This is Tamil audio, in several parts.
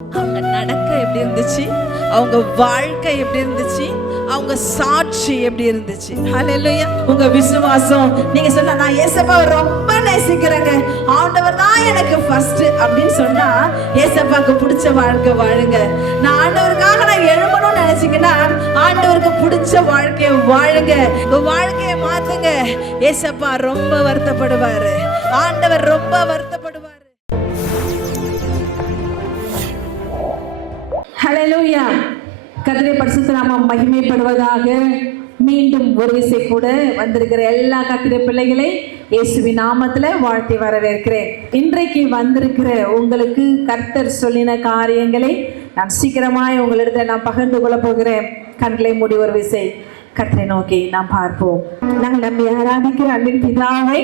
அவங்க நடக்க எப்படி இருந்துச்சு, அவங்க வாழ்க்கை எப்படி இருந்துச்சு, அவங்க சாட்சி எப்படி இருந்துச்சு. ஹல்லேலூயா. உங்க விசுவாசம், நீங்க சொன்னா நான் இயேசுவை ரொம்ப நேசிக்கிறேங்க, ஆண்டவர் தான் எனக்கு ஃபர்ஸ்ட் அப்படின்னு சொன்னா இயேசுவுக்கு பிடிச்ச வாழ்க்கை வாழுங்க. நான் ஆண்டவருக்காக நான் எழும்பணும்னு நினைச்சீங்கன்னா ஆண்டவருக்கு பிடிச்ச வாழ்க்கையை வாழுங்க. உங்க வாழ்க்கையை மாத்துங்க. இயேசுப்பா ரொம்ப வருத்தப்படுவாரு, ஆண்டவர் ரொம்ப வருத்தப்படுவாரு. ஹல்லேலூயா. கர்த்தருடைய பரிசுத்த நாமம் மகிமைப்படுவதாக. மீண்டும் ஒரு விசை கூட வந்திருக்கிற எல்லா கர்த்தருடைய பிள்ளைகளை இயேசுவின் நாமத்துல வாழ்த்தி வரவேற்கிறேன். இன்றைக்கு வந்திருக்கிற உங்களுக்கு கர்த்தர் சொல்லின காரியங்களை நான் சீக்கிரமாய் உங்களிடத்தில் நான் பகிர்ந்து கொள்ள போகிறேன். கண்களை மூடி ஒரு விசை கர்த்தரை நோக்கி நாம் பார்ப்போம். நாங்கள் நம்மை ஆராதிக்கிற அன்பின் பிதாவை,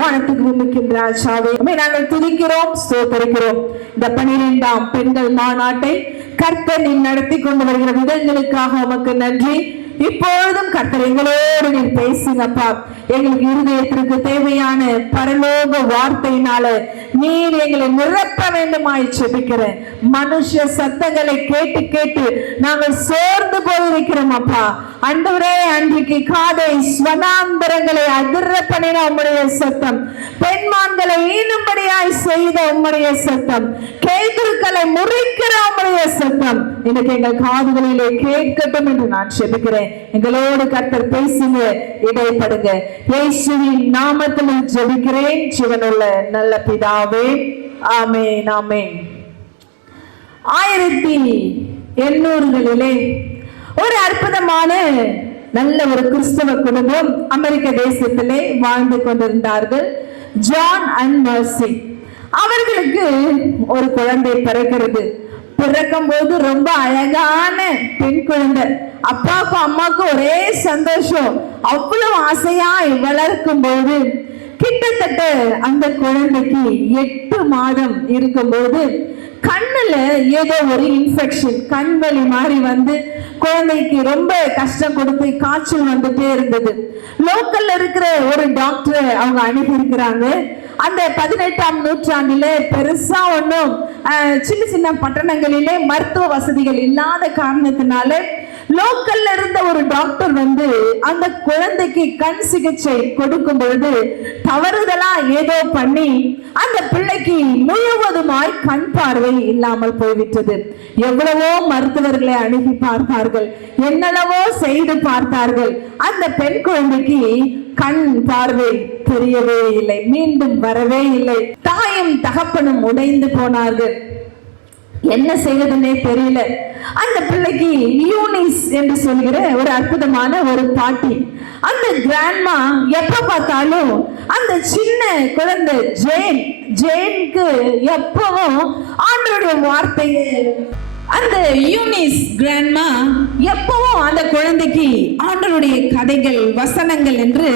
வானத்துக்கு பூமிக்கும் ராஜாவே நாங்கள் துதிக்கிறோம், ஸ்தோத்திரிக்கிறோம். இந்த 12ஆம் பெண்கள் மாநாட்டை கர்த்தர் நீ நடத்தி கொண்டு வருகிற விதங்களுக்காக உமக்கு நன்றி. இப்பொழுதும் கர்த்தர் எங்களோடு நீர் பேசுங்கப்பா. எங்களுக்கு இருதயத்திற்கு தேவையான பரலோக வார்த்தையினால நீர் எங்களை நிரப்ப வேண்டுமாய் செபிக்கிறேன். மனுஷ சத்தங்களை கேட்டு கேட்டு நாங்கள் சோர்ந்து போயிருக்கிறோம் அப்பா. ஆண்டவரே, அன்றைக்கு காதை ஸ்வனாந்தரங்களை அதிர பண்ணின உம்முடைய சத்தம், பெண்மான்களை ஈனும்படியாய் செய்த உம்முடைய சத்தம், கேதுருக்களை முறிக்கிற உம்முடைய சத்தம் எனக்கு எங்கள் காதுகளிலே கேட்கட்டும் என்று நான் செபிக்கிறேன். எங்களோடு கர்த்தர் பேசுங்க, இடைப்படுங்க. இயேசுவின் நாமத்தில் ஜெபிக்கிறேன் ஜீவனுள்ள நல்ல பிதாவே, ஆமென், ஆமென். 1800களிலே ஒரு அற்புதமான நல்ல ஒரு கிறிஸ்தவ குடும்பம் அமெரிக்க தேசத்திலே வாழ்ந்து கொண்டிருந்தார்கள். John and mercy. அவர்களுக்கு ஒரு குழந்தை பிறக்கிறது. பிறக்கும் போது ரொம்ப அழகான பெண் குழந்தை. அப்பாவுக்கும் அம்மாவுக்கும் ஒரே சந்தோஷம். அவ்வளவு ஆசையா வளர்க்கும் போது கிட்டத்தட்ட அந்த குழந்தைக்கு 8 மாதம் இருக்கும்போது கண்ணுல ஏதோ ஒரு இன்ஃபெக்ஷன், கண் வலி மாதிரி வந்து குழந்தைக்கு ரொம்ப கஷ்டம் கொடுத்து காய்ச்சல் வந்துட்டே இருந்தது. லோக்கல்ல இருக்கிற ஒரு டாக்டர் அவங்க அணுகி இருக்கிறாங்க. அந்த 18ஆம் நூற்றாண்டில பெருசா ஒன்றும் சின்ன சின்ன பட்டணங்களிலே மருத்துவ வசதிகள் இல்லாத காரணத்தினால லோக்கல்ல இருந்த ஒரு டாக்டர் வந்து அந்த குழந்தைக்கு கண் சிகிச்சை கொடுக்கும் பொழுது தவறுதலா ஏதோ பண்ணி அந்த பிள்ளைக்கு முழுவதுமாய் கண் பார்வை இல்லாமல் போய்விட்டது. எவ்வளவோ மருத்துவர்களை அணுகி பார்த்தார்கள், என்னென்னவோ செய்து பார்த்தார்கள். அந்த பெண் குழந்தைக்கு கண் பார்வை தெரியவே இல்லை, மீண்டும் வரவே இல்லை. தாயும் தகப்பனும் உடைந்து போனார்கள். என்ன செய்வதுன்னே தெரியல. அந்த பிள்ளைக்கு யூனிஸ் என்று சொல்கிற ஒரு அற்புதமான ஒரு பாட்டி. அந்த கிராண்ட்மா எப்ப பார்த்தாலும் அந்த சின்ன குழந்தை ஜேனுக்கு எப்பவும் ஆண்டவருடைய வார்த்தையை, அந்த யூனிஸ் கிராண்ட்மா எப்பவும் அந்த குழந்தைக்கு ஆண்டவருடைய கதைகள், வசனங்கள் என்று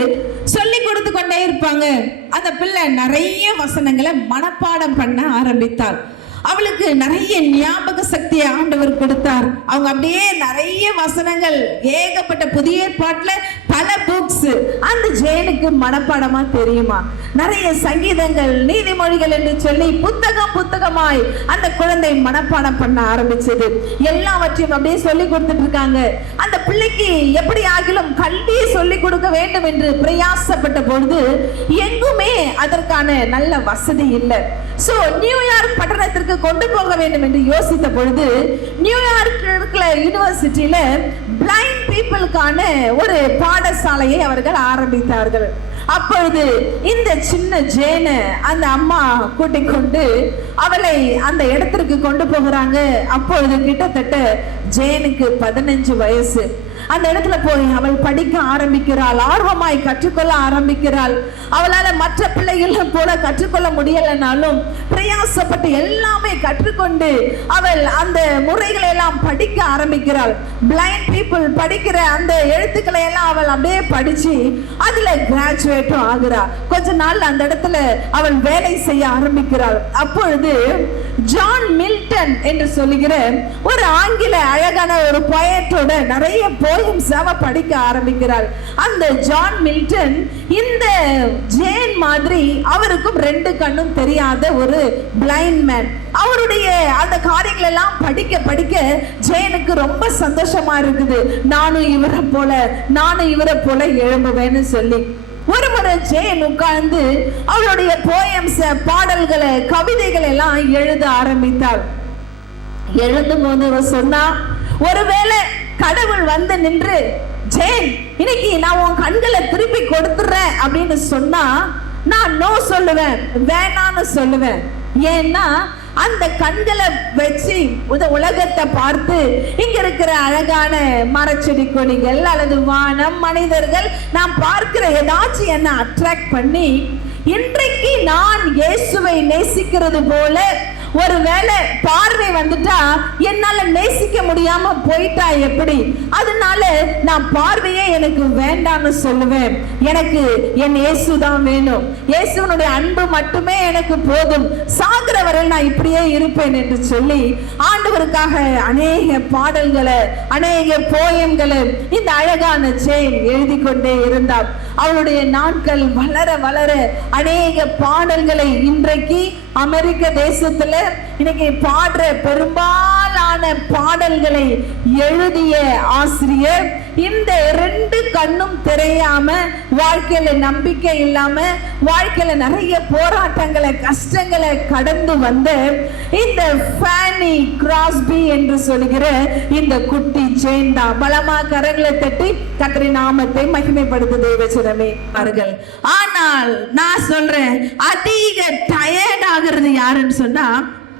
சொல்லி கொடுத்து கொண்டே இருப்பாங்க. அந்த பிள்ளை நிறைய வசனங்களை மனப்பாடம் பண்ண ஆரம்பித்தாள். அவளுக்கு நிறைய ஞாபக சக்தியை ஆண்டவர் கொடுத்தார். அவங்க அப்படியே நிறைய வசனங்கள், ஏகப்பட்ட புதிய ஏற்பாட்டுல பல புக்ஸ் அந்த ஜேனுக்கு மனப்பாடமா தெரியுமா. நிறைய சங்கீதங்கள், நீதிமொழிகள் என்று சொல்லி புத்தகமாய் அந்த குழந்தை மனப்பாடம் பண்ண ஆரம்பிச்சது. எல்லாவற்றையும் அப்படியே சொல்லி கொடுத்துட்டு இருக்காங்க. அந்த பிள்ளைக்கு எப்படி ஆகிலும் கல்வியை சொல்லி கொடுக்க வேண்டும் என்று பிரயாசப்பட்ட பொழுது எங்குமே அதற்கான நல்ல வசதி இல்லை. சோ நியூயார்க் பட்டணத்திற்கு கொண்டு போக வேண்டும் என்று யோசித்த பொழுது நியூயார்க் இருக்கிற யூனிவர்சிட்டியில பிளைண்ட் பீப்புளுக்கான ஒரு பாடசாலையை அவர்கள் ஆரம்பித்தார்கள். அப்பொழுது இந்த சின்ன ஜேனை அந்த அம்மா கூட்டிக் கொண்டு அவளை அந்த இடத்திற்கு கொண்டு போகிறாங்க. அப்பொழுது கிட்டத்தட்ட ஜேனுக்கு 15 வயசு. அந்த இடத்துல போய் அவள் படிக்க ஆரம்பிக்கிறாள், ஆர்வமாய் கற்றுக்கொள்ள ஆரம்பிக்கிறாள். அவளால மற்ற பிள்ளைகளை போல கற்றுக்கொள்ள முடியலனாலும் பிரயாசப்பட்டு எல்லாமே கற்றுக்கொண்டு அவள் அந்த முறைகளை எல்லாம் படிக்க ஆரம்பிக்கிறாள். பிளைண்ட் பீப்புள் படிக்கிற அந்த எழுத்துக்களை எல்லாம் அவள் அப்படியே படிச்சு அதுல கிராஜுவேட்டும் ஆகிறாள். கொஞ்ச நாள் அந்த இடத்துல அவள் வேலை செய்ய ஆரம்பிக்கிறாள். அப்பொழுது ஜான் மில்டன் என்று சொல்லுகிற ஒரு ஆங்கில அழகான ஒரு போயட்டோட நிறைய போயம்ஸாவ படிக்க ஆரம்பிக்கிறார். அந்த ஜான் மில்டன் இந்த ஜேன் மாதிரி அவருக்கும் 2 கண்ணும் தெரியாத ஒரு பிளைண்ட் மேன். அவருடைய அந்த காரியங்கள் எல்லாம் படிக்க படிக்க ஜேனுக்கு ரொம்ப சந்தோஷமா இருக்குது. நானும் இவரை போல எழும்புவேன்னு சொல்லி ஒரு முறை ஜேன் உட்கார்ந்து அவளுடைய போயம்ஸ், பாடல்களை, கவிதைகள் எல்லாம் எழுத ஆரம்பித்தாள். எழுதும் போது அவர் சொன்னா, ஒருவேளை கடவுள் வந்து நின்று ஜேன் இன்னைக்கு நான் உன் கண்களை திருப்பி கொடுத்துறேன் அப்படின்னு சொன்னா நான் நோ சொல்லுவேன், வேணான்னு சொல்லுவேன். ஏன்னா அந்த கண்களை வச்சு உலகத்தை பார்த்து இங்க இருக்கிற அழகான மரச்செடி கொடிகள் அல்லது வானம், மனிதர்கள் நாம் பார்க்கிற ஏதாச்சும் என்ன அட்ராக்ட் பண்ணி இன்றைக்கு நான் இயேசுவை நேசிக்கிறது போல ஒருவேளை பார்வை வந்துட்டா என்னால நேசிக்க முடியாம போயிட்டா எப்படி? அதனால நான் பார்வையே எனக்கு வேண்டாம்னு சொல்லுவேன். எனக்கு என் இயேசு தான் வேணும், இயேசுவனுடைய அன்பு மட்டுமே எனக்கு போதும், சாகிற வரையில் நான் இப்படியே இருப்பேன் என்று சொல்லி ஆண்டவருக்காக அநேக பாடல்களை, அநேக போயம்களை இந்த அழகான ஜேன் எழுதி கொண்டே இருந்தார். அவளுடைய நாட்கள் வளர வளர அநேக பாடல்களை இன்றைக்கு அமெரிக்க தேசத்துல இன்னைக்கு பாடுற பெரும்பாலான பாடல்களை எழுதிய ஆசிரியர் இந்த 2 கண்ணும் தெரியாம, வாழ்க்கையில நம்பிக்கை இல்லாம, வாழ்க்கையில நிறைய போராட்டங்களை, கஷ்டங்களை கடந்து வந்த இந்த ஃபேனி கிராஸ்பி என்று சொல்லுகிற இந்த குட்டி ஜேன் தான். பலமா கரங்களை தட்டி கர்த்தரின் நாமத்தை மகிமைப்படுத்த தேவஜனமே அவர்கள். ஆனால் நான் சொல்றேன், அதிக டயர்ட் ஆகிறது யாருன்னு சொன்னா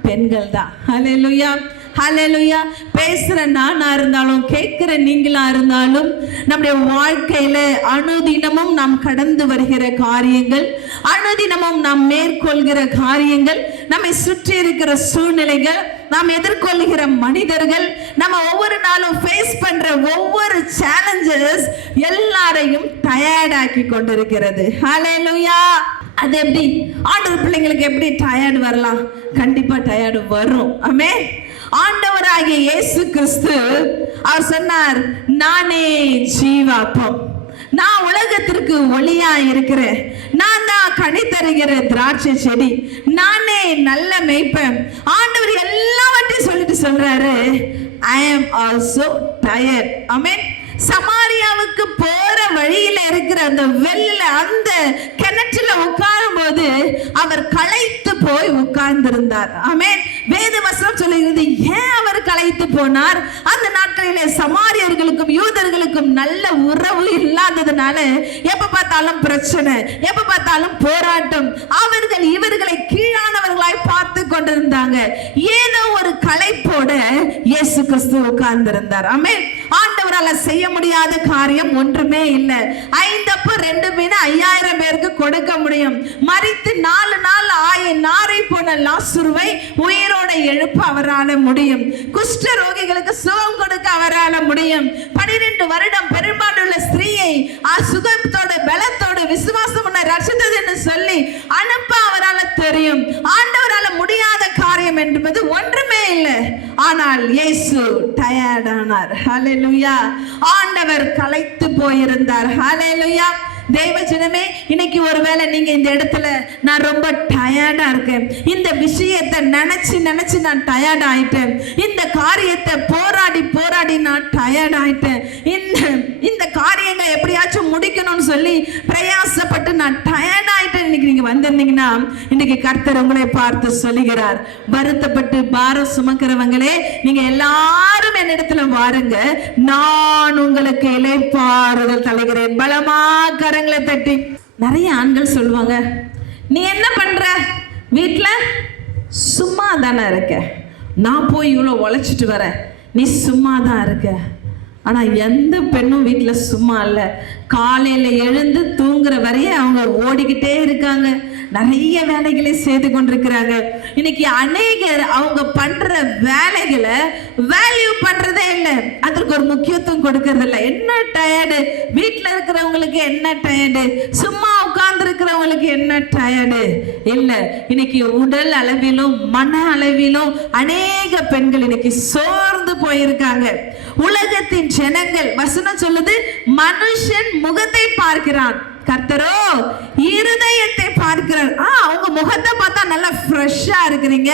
பெண்கள் தான். ஹல்லேலூயா, ஹல்லேலூயா. பேசுற நானா இருந்தாலும், கேட்கிற நீங்களா இருந்தாலும், நம்முடைய வாழ்க்கையில அனுதினமும் நாம் கடந்து வருகிற காரியங்கள், அனுதினமும் நாம் மேற்கொள்கிற காரியங்கள், நம்மை சுற்றி இருக்கிற சூழ்நிலைகள், நாம் எதிர்கொள்ளுகிற மனிதர்கள், நம்ம ஒவ்வொரு நாளும் ஃபேஸ் பண்ற ஒவ்வொரு சேலஞ்சஸ் எல்லாரையும் டயர்டாக்கி கொண்டிருக்கிறது. ஹல்லேலூயா. அது எப்படி ஆண்டவர் பிள்ளைங்களுக்கு எப்படி டயர்டு வரலாம்? கண்டிப்பா டயர்டு வரும். ஆமென். ஆண்டவராகிய இயேசு கிறிஸ்து அவர் சொன்னார், நானே ஜீவாப்பம், நான் உலகத்திற்கு ஒளியா இருக்கிறேன், நான் தான் கனி தருகிற திராட்சை செடி, நானே நல்ல மேய்ப்பன். ஆண்டவர் எல்லாவற்றையும் சொல்லிட்டு சொல்றாரு, I am also tired. ஆமென். சமாரியாவுக்கு போற வழியில இருக்கிற அந்த வெள்ளில, அந்த கிணற்றில உட்காரும் போது அவர் களைத்து போய் உட்கார்ந்திருந்தார். ஆமென். வேத வசனம் சொல்லுகிறது, ஏன் அவர் களைத்து போனார்? அந்த நாட்களிலே சமாரியர்களுக்கும் யூதர்களுக்கும் நல்ல உறவு இல்லாததுனால எப்ப பார்த்தாலும் பிரச்சனை, எப்ப பார்த்தாலும் போராட்டம், அவர்கள் இவர்களை கீழானவர்களாய் பார்த்து கொண்டிருந்தாங்க. ஏதோ ஒரு களைப்போட இயேசு கிறிஸ்து உட்கார்ந்திருந்தார். ஆமென். ஆண்டவரால செய்ய முடியாத காரியம் ஒன்றுமே இல்லை. 5 அப்பம் 2 மீன் 5000 பேருக்கு கொடுக்க முடியும். மரித்து 4 நாள் நாரை போன லாசருவை உயிரோட எழுப்ப அவரால் முடியும். குஷ்ட ரோகிகளுக்கு சுகம் கொடுக்க அவரால் முடியும். 12 வருடம் பெரும்பாலுள்ள ஸ்திரீயை சுகத்தோட பலத்தோட விசுவாசம் ரட்சித்தது என்று சொல்லி அனுப்ப அவரால் தெரியும். ஆண்டவரால முடியாத காரியம் என்பது ஒன்றுமே இல்லை. ஆனால் இயேசு டயர்ட் ஆனார். ஹல்லேலூயா. ஆண்டவர் களைத்து போயிருந்தார். ஹல்லேலூயா. தேவஜனமே, இன்னைக்கு ஒருவேளை நீங்க இந்த இடத்துல நான் ரொம்ப டயர்டா இருக்கேன், இந்த விஷயத்தை நினைச்சு நான் டயர்ட் ஆயிட்டேன், இந்த காரியத்தை போராடி நான் டயர்ட் ஆயிட்டேன், இந்த காரியங்களை எப்படியாச்சும் முடிக்கணும்னு சொல்லி பிரயாசப்பட்டு நான் டயர்ட் ஆயிட்டேன், இன்னைக்கு நீங்க வந்திருந்தீங்கன்னா இன்னைக்கு கர்த்தர் உங்களை பார்த்து சொல்லுகிறார், வருத்தப்பட்டு பாரம் சுமக்கிறவங்களே நீங்க எல்லாரும் என்னிடத்துல வாருங்க, நான் உங்களுக்கு இளைப்பாறுதல் தருகிறேன். பலமா கரங்களை தட்டி. நிறைய ஆண்கள் சொல்லுவாங்க, நீ என்ன பண்ற வீட்டுல? சும்மா தானே இருக்க, நான் போய் இவ்வளோ உழைச்சிட்டு வரேன், நீ சும்மா தான் இருக்க. ஆனா எந்த பெண்ணும் வீட்டில் சும்மா இல்லை. காலையில எழுந்து தூங்குற வரைய அவங்க ஓடிக்கிட்டே இருக்காங்க. நிறைய வேலைகளை செய்து கொண்டிருக்கிறாங்க. இன்னைக்கு அநேகர் அவங்க பண்ற வேலைகளை வேல்யூ பண்றதே இல்லை, அதற்கு ஒரு முக்கியத்துவம் கொடுக்கறது இல்லை. என்ன டயர்டு, வீட்டில் இருக்கிறவங்களுக்கு என்ன டயர்டு, சும்மா உட்கார்ந்து இருக்கிறவங்களுக்கு என்ன டயர்டு இல்லை. இன்னைக்கு உடல் அளவிலும் மன அளவிலும் அநேக பெண்கள் இன்னைக்கு சோர்ந்து போயிருக்காங்க. உலகத்தின் ஜனங்கள், வசனம் சொல்லுது, மனுஷன் முகத்தை பார்க்கிறான், கர்த்தரோ இருதயத்தை பார்க்கிறார். அவங்க முகத்தை பார்த்தா நல்லா ஃப்ரெஷ்ஷா இருக்கிறீங்க,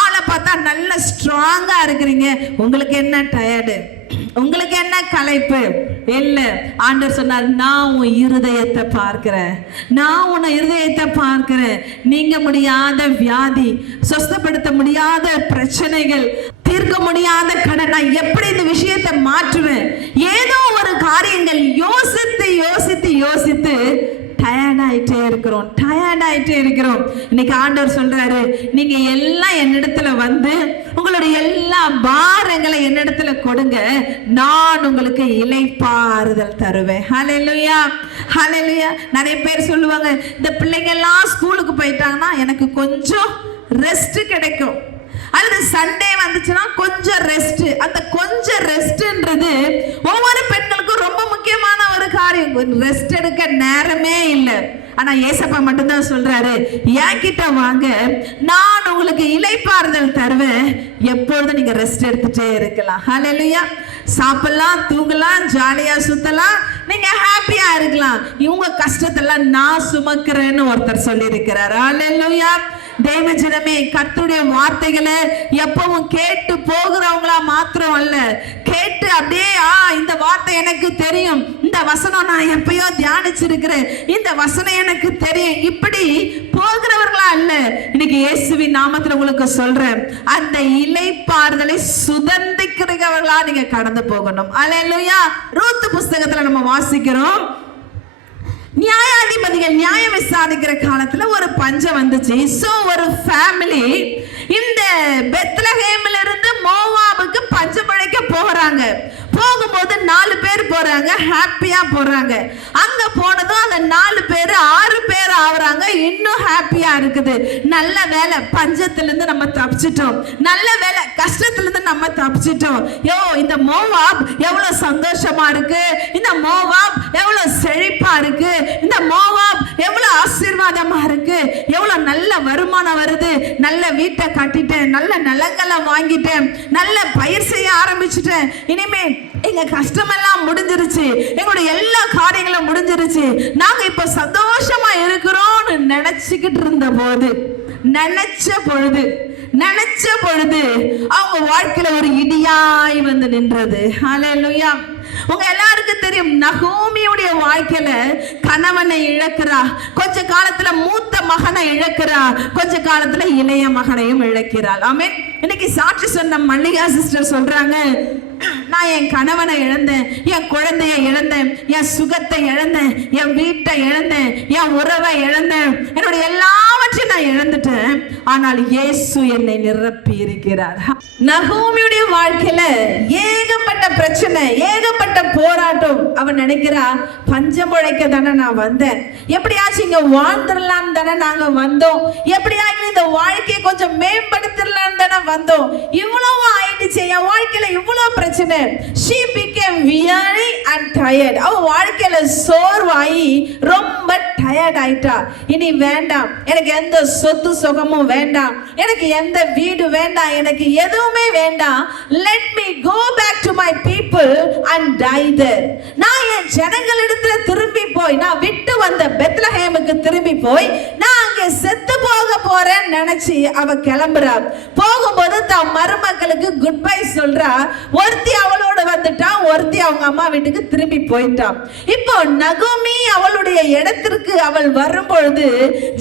ஆளை பார்த்தா நல்லா ஸ்ட்ராங்கா இருக்கிறீங்க. உங்களுக்கு என்ன டயர்டு, உங்களுக்கு என்ன களைப்பு இல்லை. ஆண்டவர் சொன்னார், நான் உன் இருதயத்தை பார்க்கிறேன், நான் உன் இருதயத்தை பார்க்கிறேன். நீங்க முடியாத வியாதி, சொஸ்தப்படுத்த முடியாத பிரச்சனைகள், தீர்க்க முடியாத கடன், நான் எப்படி இந்த விஷயத்தை மாற்றுவேன்? ஏதோ ஒரு காரியங்கள் யோசித்து யோசித்து யோசித்து டயர்டாயிட்டே இருக்கிறோம். இன்னைக்கு ஆண்டவர் சொல்றாரு, நீங்க எல்லாம் என்னிடத்துல வந்து உங்களுடைய எல்லா பாரங்களை என்னிடத்துல கொடுங்க, நான் உங்களுக்கு இளைப்பாறுதல் தருவேன். ஹல்லேலூயா, ஹல்லேலூயா. நிறைய பேர் சொல்லுவாங்க, இந்த பிள்ளைங்க எல்லாம் ஸ்கூலுக்கு போயிட்டாங்கன்னா எனக்கு கொஞ்சம் ரெஸ்ட் கிடைக்கும், அல்லது சண்டே வந்துச்சுன்னா கொஞ்சம் ரெஸ்ட். அந்த கொஞ்சம் ரெஸ்ட்ன்றது ஒவ்வொரு பெண்களுக்கும் ரொம்ப முக்கியமான ஒரு காரியம். ரெஸ்ட் எடுக்க நேரமே இல்லை. ஆனா ஏசப்பா மட்டும்தான் சொல்றாரு, என்கிட்ட வாங்க, நான் உங்களுக்கு இளைப்பாறுதல் தருவேன், எப்பொழுதும் நீங்க ரெஸ்ட் எடுத்துட்டே இருக்கலாம். ஹல்லேலூயா. சாப்பிடலாம், தூங்கலாம், ஜாலியா சுத்தலாம், நீங்க ஹாப்பியா இருக்கலாம். இவங்க கஷ்டத்தெல்லாம் நான் சுமக்கிறேன்னு ஒருத்தர் சொல்லி இருக்கிறார். ஹல்லேலூயா. தேவஜனமே, கர்த்தருடைய வார்த்தைகளை எப்பவும் கேட்டு போகிறவங்களா மாத்திரம் அல்ல, கேட்டு அப்படியே இந்த வார்த்தை எனக்கு தெரியும், இந்த வசனம் நான் எப்பயோ தியானிச்சிருக்கிறேன், இந்த வசனம் எனக்கு தெரியும், இப்படி போகிறவர்களா அல்ல. இன்னைக்கு இயேசுவின் நாமத்துல உங்களுக்கு சொல்றேன், அந்த இளைப்பாறுதலை சுதந்திக்கிறவர்களா நீங்க கடந்து போகணும். அல்லேலூயா. ரூத் புஸ்தகத்துல நம்ம வாசிக்கிறோம், நியாயாதிபதிகள் நியாயம் விசாரிக்கிற காலத்துல ஒரு பஞ்சம் வந்துச்சு. சோ ஒரு ஃபேமிலி இந்த பெத்லஹேம்ல இருந்து மோவாபுக்கு பஞ்சம் பிழைக்க போறாங்க. போகும்போது 4 பேர் போறாங்க, ஹாப்பியா போறாங்க. அங்க போனதும் அந்த 4 பேர் 6 பேர் ஆகுறாங்க, இன்னும் ஹாப்பியா இருக்குது. நல்ல வேலை, பஞ்சத்திலிருந்து நம்ம தப்பிச்சிட்டோம், நல்ல வேலை, கஷ்டத்திலிருந்து நம்ம தப்பிச்சிட்டோம். இந்த மோவாப் எவ்வளவு சந்தோஷமா இருக்கு, இந்த மோவாப் எவ்வளவு செழிப்பா இருக்கு, இந்த மோவாப் எவ்வளவு ஆசீர்வாதமா இருக்கு, எவ்வளவு நல்ல வருமானம் வருது, நல்ல வீட்டை கட்டிட்டேன், நல்ல நிலங்களை வாங்கிட்டேன், நல்ல பயிர் செய்ய ஆரம்பிச்சுட்டேன், இனிமே எங்க கஷ்டமெல்லாம் முடிஞ்சிருச்சு, எங்களுடைய எல்லா காரியங்களும் முடிஞ்சிருச்சு, நாங்க இப்ப சந்தோஷமா இருக்கிறோம்னு நினைச்சுக்கிட்டு இருந்த போது, நினைச்ச பொழுது அவங்க வாழ்க்கையில ஒரு இடியாய் வந்து நின்றது. ஹல்லேலூயா. உங்க எல்லாருக்கும் தெரியும், நகோமியுடைய வாழ்க்கையில கணவனை இழக்கிறா, கொஞ்ச காலத்துல மூத்த மகனை இழக்கிறா, கொஞ்ச காலத்துல இளைய மகனையும் இழக்கிறாள். ஆமென். இன்னைக்கு சாட்சி சொன்ன மல்லிகா சிஸ்டர் சொல்றாங்க, நான் என் கணவனை இழந்தேன், என் குழந்தைய இழந்தேன், என் சுகத்தை இழந்தேன், என் வீட்டை இழந்தேன், என் உறவை இழந்தேன், என்னுடைய எல்லாவற்றையும் நான் இழந்துட்டேன், ஆனால் இயேசு என்னை நிரப்பி இருக்கிறார். நகோமியுடைய வாழ்க்கையில ஏகப்பட்ட பிரச்சனை, ஏகப்பட்ட போராட்டம். அவன் நினைக்கிறா, பஞ்சம் உழைக்க தானே நான் வந்தேன், எப்படியாச்சும் இங்க வாழ்ந்துடலாம் தானே நாங்க வந்தோம், எப்படியாச்சும் இந்த வாழ்க்கையை கொஞ்சம் மேம்படுத்திடலாம் தானே வந்தோம், இவ்வளவு ஆயிடுச்சு, என் வாழ்க்கையில இவ்வளவு பிரச்சனை. She became weary and tired. அவ வாழ்க்கையில சோர்வாயி ரொம்ப டயர்ட் ஆயிட்டா. இனி வேண்டாம், எனக்கு எந்த சொத்து சுகமும் வேண்டாம், எனக்கு எந்த வீடு வேண்டாம், எனக்கு எதுவுமே வேண்டாம். Let me go back to my people and die there. நான் என் ஜனங்களிடத்துல திரும்பி போய், நான் விட்டு வந்த பெத்லஹேமுக்கு திரும்பி போய் நான் அங்கே செத்து போக போறேன்னு நினைச்சு அவ கிளம்புறா. போகும்போது தன் மருமக்களுக்கு குட் பை சொல்றா. ஒருத்தி அவளோட வந்துட்டான், ஒருத்தி அவங்க அம்மா வீட்டுக்கு திரும்பி போயிட்டான். இப்போ நகோமி அவளுடைய இடத்திற்கு அவள் வரும்பொழுது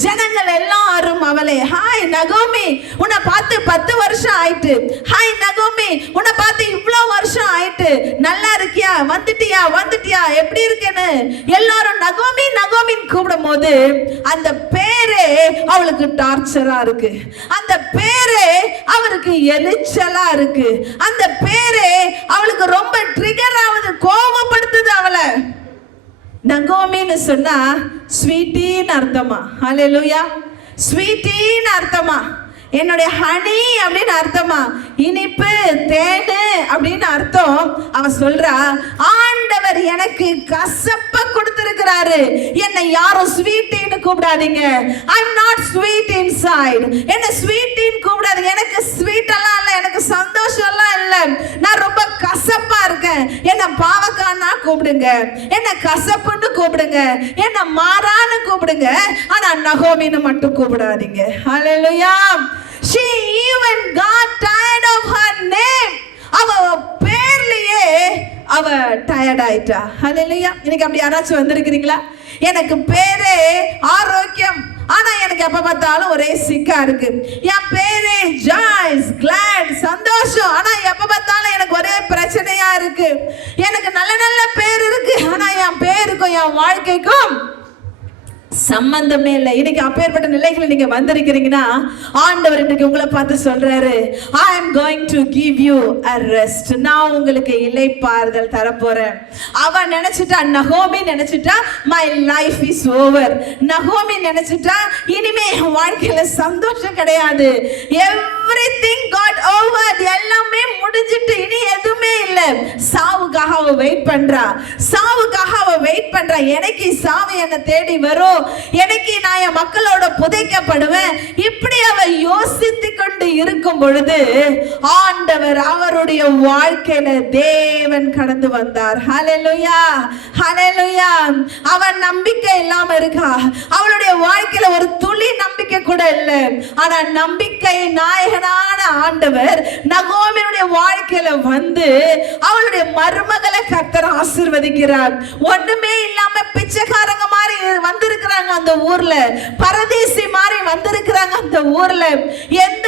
ஜனங்கள் எல்லாரும் அவளை, ஹாய் நகோமி, உன்னை பார்த்து 10 வருஷம் ஆயிட்டு, ஹாய் நகோமி, உன்னை பார்த்து இவ்வளவு வருஷம் ஆயிட்டு, நல்லா இருக்கியா, வந்துட்டியா, எப்படி இருக்கேன்னு எல்லாரும் நகோமி நகோமின்னு கூப்பிடும் போது அந்த பேரே அவளுக்கு டார்ச்சரா இருக்கு, அந்த பேரே அவருக்கு எரிச்சலா இருக்கு, அந்த பேரே அவளுக்கு ரொம்ப ட்ரிகர் ஆகுது, கோபப்படுத்துது அவளை. நகோமின்னு சொன்னா ஸ்வீட்டின்னு அர்த்தமா. ஹல்லேலூயா. ஸ்வீட்டின்னு அர்த்தமா, என்னுடைய ஹனி அப்படின்னு அர்த்தமா, இனிப்பு தேனு அப்படின்னு அர்த்தம். அவன் சொல்றா, ஆண்டவர் எனக்கு கசப்ப கொடுத்திருக்கிறாரு, என்னை யாரும் ஸ்வீட்டின்னு கூப்பிடாதீங்க. I'm not sweet inside. என்ன ஸ்வீட்டின்னு கூப்பிடாதீங்க. எனக்கு ஸ்வீட் எல்லாம் இல்லை, எனக்கு சந்தோஷம் எல்லாம் இல்லை, நான் ரொம்ப கசப்பா இருக்கேன். என்ன பாவக்கான்னா கூப்பிடுங்க, என்ன கசப்புன்னு கூப்பிடுங்க, என்ன மாறான்னு கூப்பிடுங்க, ஆனா நகோமின்னு மட்டும் கூப்பிடாதீங்க. ஹல்லேலூயா. She even got tired of her name. அவ பேர்லயே அவ டயர்ட் ஆயிட்டா. ஹல்லேலூயா. இன்னைக்கு அப்படி யாராச்சும் வந்திருக்கிறீங்களா? எனக்கு பேரே ஆரோக்கியம், ஆனா எனக்கு எப்ப பார்த்தாலும் ஒரே சிக்கா இருக்கு. என் பேரே ஜாய்ஸ், கிளாட், சந்தோஷம், ஆனா எப்ப பார்த்தாலும் எனக்கு ஒரே பிரச்சனையா இருக்கு. எனக்கு நல்ல நல்ல பேர் இருக்கு, ஆனா என் பேருக்கும் என் வாழ்க்கைக்கும் சம்பந்தமே இல்லை. இன்னைக்கு அப்பேற்பட்ட நிலைகளை நீங்க வந்திருக்கிறீங்கன்னா ஆண்டவர் இன்னைக்கு உங்களை பார்த்து சொல்றாரு, I am going to give you a rest. நான் உங்களுக்கு இளைப்பாறுதல் தரப்போறேன். அவ நினைச்சிட்டா, நகோமி நினைச்சிட்டா, my life is over. நகோமி நினைச்சிட்டா, இனிமே என் வாழ்க்கையில சந்தோஷம் கிடையாது, everything got over, எல்லாமே முடிஞ்சிட்டு, இனி எதுவுமே இல்லை. சாவுக்காக அவ வெயிட் பண்றா, சாவுக்காக அவ வெயிட் பண்றா. எனக்கு சாவு என்ன தேடி வரும், எனக்கு நான் என் மக்களோட புதைக்கப்படுவேன், இப்படி அவ யோசித்து கொண்டு இருக்கும் பொழுது ஆண்டவர் அவருடைய வாழ்க்கையில தேவன் கடந்து வந்தார். ஹல்லேலூயா, ஹல்லேலூயா. அவன் நம்பிக்கை இல்லாம இருக்கா, அவளுடைய வாழ்க்கையில ஒரு துளி நம்பிக்கை கூட இல்லை. ஆனா நம்பிக்கை நாயகனான ஆண்டவர் நகோமியுடைய வாழ்க்கையில வந்து அவளுடைய மருமகளை கர்த்தர் ஆசீர்வதிக்கிறார். ஒண்ணுமே இல்லாம பிச்சைக்காரங்க மாதிரி வந்திருக்கிறாங்க அந்த ஊர்ல, பரதேசி மாதிரி வந்திருக்கிறாங்க அந்த ஊர்ல. எந்த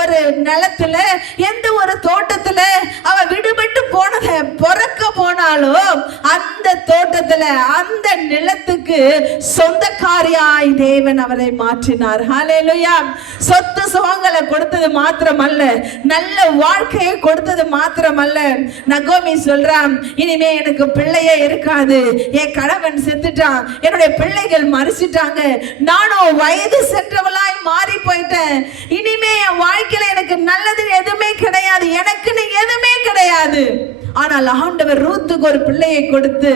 ஒரு நிலத்துல, எந்த ஒரு தோட்டத்துல அவ விடுபட்டு போனத பொறக்க போனாலும் அந்த தோட்டத்துல, அந்த நிலத்துக்கு சொந்தக்காரியாய் தேவன் அவரை மாற்றினார். ஹல்லேலூயா. சொத்து சுகங்களை கொடுத்தது மாத்திரமல்ல, நல்ல வாழ்க்கையை கொடுத்தது மாத்திரமல்ல. நகோமி சொல்றான், இனிமே எனக்கு பிள்ளையே இருக்காது, என் கணவன் செத்துட்டான், என்னுடைய பிள்ளைகள் மரிச்சிட்டாங்க, நானும் வயது சென்றவளாய் மாறி போயிட்டேன், இனிமே என் வாழ்க்கையில எனக்கு நல்லது எதுவுமே கிடையாது, எனக்குன்னு எதுவுமே கிடையாது. ஆனால் ஆண்டவர் ரூத்துக்கு ஒரு பிள்ளையை கொடுத்து,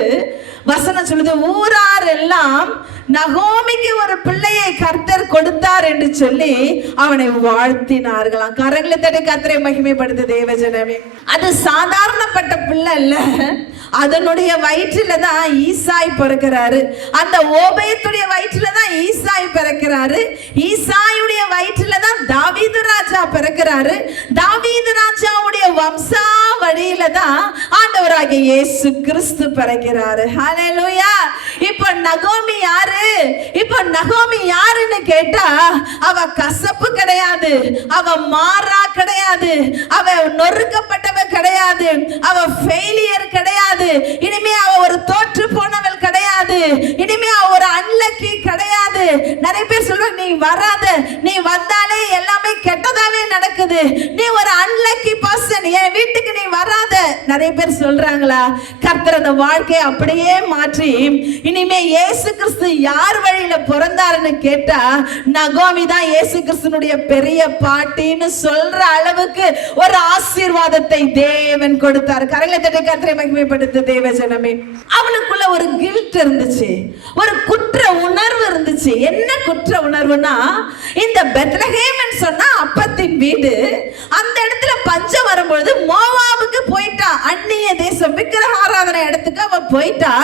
வசனம் சொல்லுது, ஊரார் எல்லாம் நகோமிக்கு ஒரு பிள்ளையை கர்த்தர் கொடுத்தார் என்று சொல்லி அவனை வாழ்த்தினார்களாம். கரங்களை தட்டி கர்த்தரை மகிமைப்படுத்த தேவஜனமே. அது சாதாரணப்பட்ட பிள்ளை இல்ல, அதனுடைய வயிற்றில தான் ஈசாய் பிறக்கிறாரு. அந்த ஓபேத்துடைய வயிற்றில தான் ஈசாய் பிறக்கிறாரு. ஈசாயுடைய வயிற்றில தான் தாவீது ராஜா பிறக்கிறாரு. தாவீது ராஜாவுடைய வம்சாவழியில தான் ஆண்டவராகிய இயேசு கிறிஸ்து பிறக்கிறாரு. ஹல்லேலூயா. இப்போ நகோமி யாரு? இப்போ நகோமி யாருன்னு கேட்டா, அவ கசப்பு கிடையாது, அவ மாறா கிடையாது, அவ நொறுக்கப்பட்டவ கிடையாது, அவ ஃபெயிலியர் கிடையாது, இனிமே அவ ஒரு தோற்று போனவள் கிடையாது, இனிமே அவ ஒரு அன்லக்கி கிடையாது. நிறைய பேர் சொல்றாங்க, நீ வராத, நீ வந்தாலே எல்லாமே கெட்டதாவே நடக்குது, நீ ஒரு அன்லக்கி பர்சன், என் வீட்டுக்கு நீ வராத. நிறைய பேர் சொல்றாங்களா? கர்த்தர் அந்த வாழ்க்கையை அப்படியே மாற்றி இனிமே இயேசு கிறிஸ்து யார் வழியில பிறந்தாருன்னு கேட்டா, நகோமி தான் இயேசு கிறிஸ்துனுடைய பெரிய பாட்டின்னு சொல்ற அளவுக்கு ஒரு ஆசீர்வாதத்தை தேவன் கொடுத்தார். கரங்களை தட்டி கர்த்தரை மகிமைப்படுத்த தேவஜனமே. அவளுக்குள்ள ஒரு கில்ட் இருந்துச்சு, ஒரு குற்ற உணர்வு இருந்துச்சு. என்ன குற்ற உணர்வுனா, இந்த பெத்லகேம்னு சொன்னா அப்பத்தின் வீடு, அந்த இடத்துல பஞ்சம் வரும்பொழுது மோவாபுக்கு போயிட்டா, அந்நிய தேசம் விக்கிரக ஆராதனை இடத்துக்கு அவ போயிட்டா.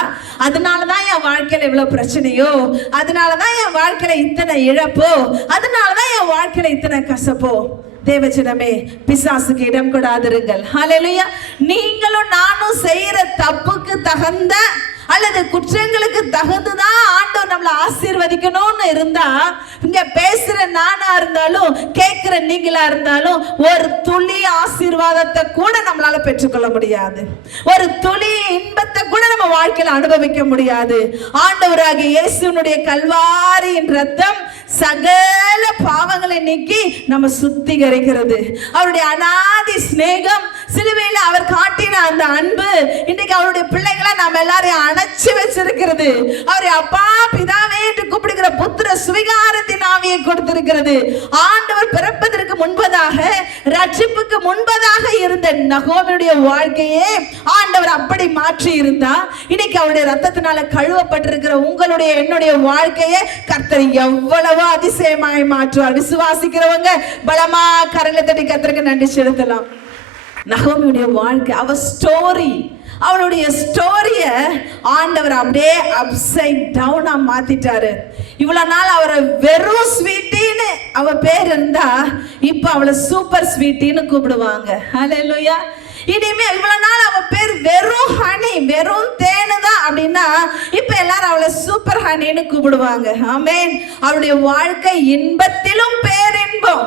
அதனாலதான் என் வாழ்க்கையில இவ்வளவு பிரச்சனையோ, அதனாலதான் என் வாழ்க்கையில இத்தனை இழப்போ, அதனாலதான் என் வாழ்க்கையில இத்தனை கசப்போ. தேவஜனமே, பிசாசுக்கு இடம் கொடாதிருங்கள். ஹல்லேலூயா. நீங்களும் நானும் செய்யற தப்புக்கு தகுந்த அல்லது குற்றங்களுக்கு தகுந்துதான் ஆண்டவர் நம்மளை ஆசீர்வதிக்கணும்னு இருந்தா, இங்க பேசுற நானா இருந்தாலும் கேட்கிற நீங்களா இருந்தாலும் ஒரு துளி ஆசீர்வாதத்தை கூட நம்மளால பெற்றுக்கொள்ள முடியாது, ஒரு துளி இன்பத்தை கூட நம்ம வாழ்க்கையில அனுபவிக்க முடியாது. ஆண்டவராகிய இயேசுனுடைய கல்வாரியின் ரத்தம் சகல பாவங்களை நீக்கி நம்ம சுத்திகரிக்கிறது. அவருடைய அநாதி சிநேகம், சிலுவையில அவர் காட்டின அந்த அன்பு இன்றைக்கு அவருடைய பிள்ளைகளை நம்ம எல்லாரையும் அணைச்சு வச்சிருக்கிறது. அவரை அப்பா பிதாவே என்று கூப்பிடுகிற கொடுத்திருக்கிற புத்திர சுவிகாரத்தின் ஆவியை கொடுத்திருக்கிறது. ஆண்டவர் பிறப்பதற்கு முன்பதாக, ரட்சிப்புக்கு முன்பதாக இருந்த நகோமியுடைய வாழ்க்கையே ஆண்டவர் அப்படி மாற்றி இருந்தா, இன்னைக்கு அவருடைய ரத்தத்தினால கழுவப்பட்டிருக்கிற உங்களுடைய என்னுடைய வாழ்க்கையை கர்த்தர் எவ்வளவு அதிசயமாய் மாற்றுவார். விசுவாசிக்கிறவங்க பலமா கரங்களை தட்டி கர்த்தருக்கு நன்றி செலுத்தலாம். நகோமியுடைய வாழ்க்கை, அவ ஸ்டோரி, அவளுடைய ஸ்டோரிய ஆண்டவர் அப்படியே அப்சைட் டவுனா மாத்திட்டாரு. இவ்வளவு நாள் அவரை வெறும் ஸ்வீட்டின்னு அவ பேர் இருந்தா, இப்ப அவளை சூப்பர் ஸ்வீட்டின்னு கூப்பிடுவாங்க. ஹல்லேலூயா. இனிமே இவ்வளவு நாள் அவ பேர் வெறும் ஹனி, வெறும் தேனு தான் அப்படின்னா, இப்ப எல்லாரும் அவளை சூப்பர் ஹனின்னு கூப்பிடுவாங்க. ஆமென். அவளுடைய வாழ்க்கை இன்பத்திலும் பேரின்பம்,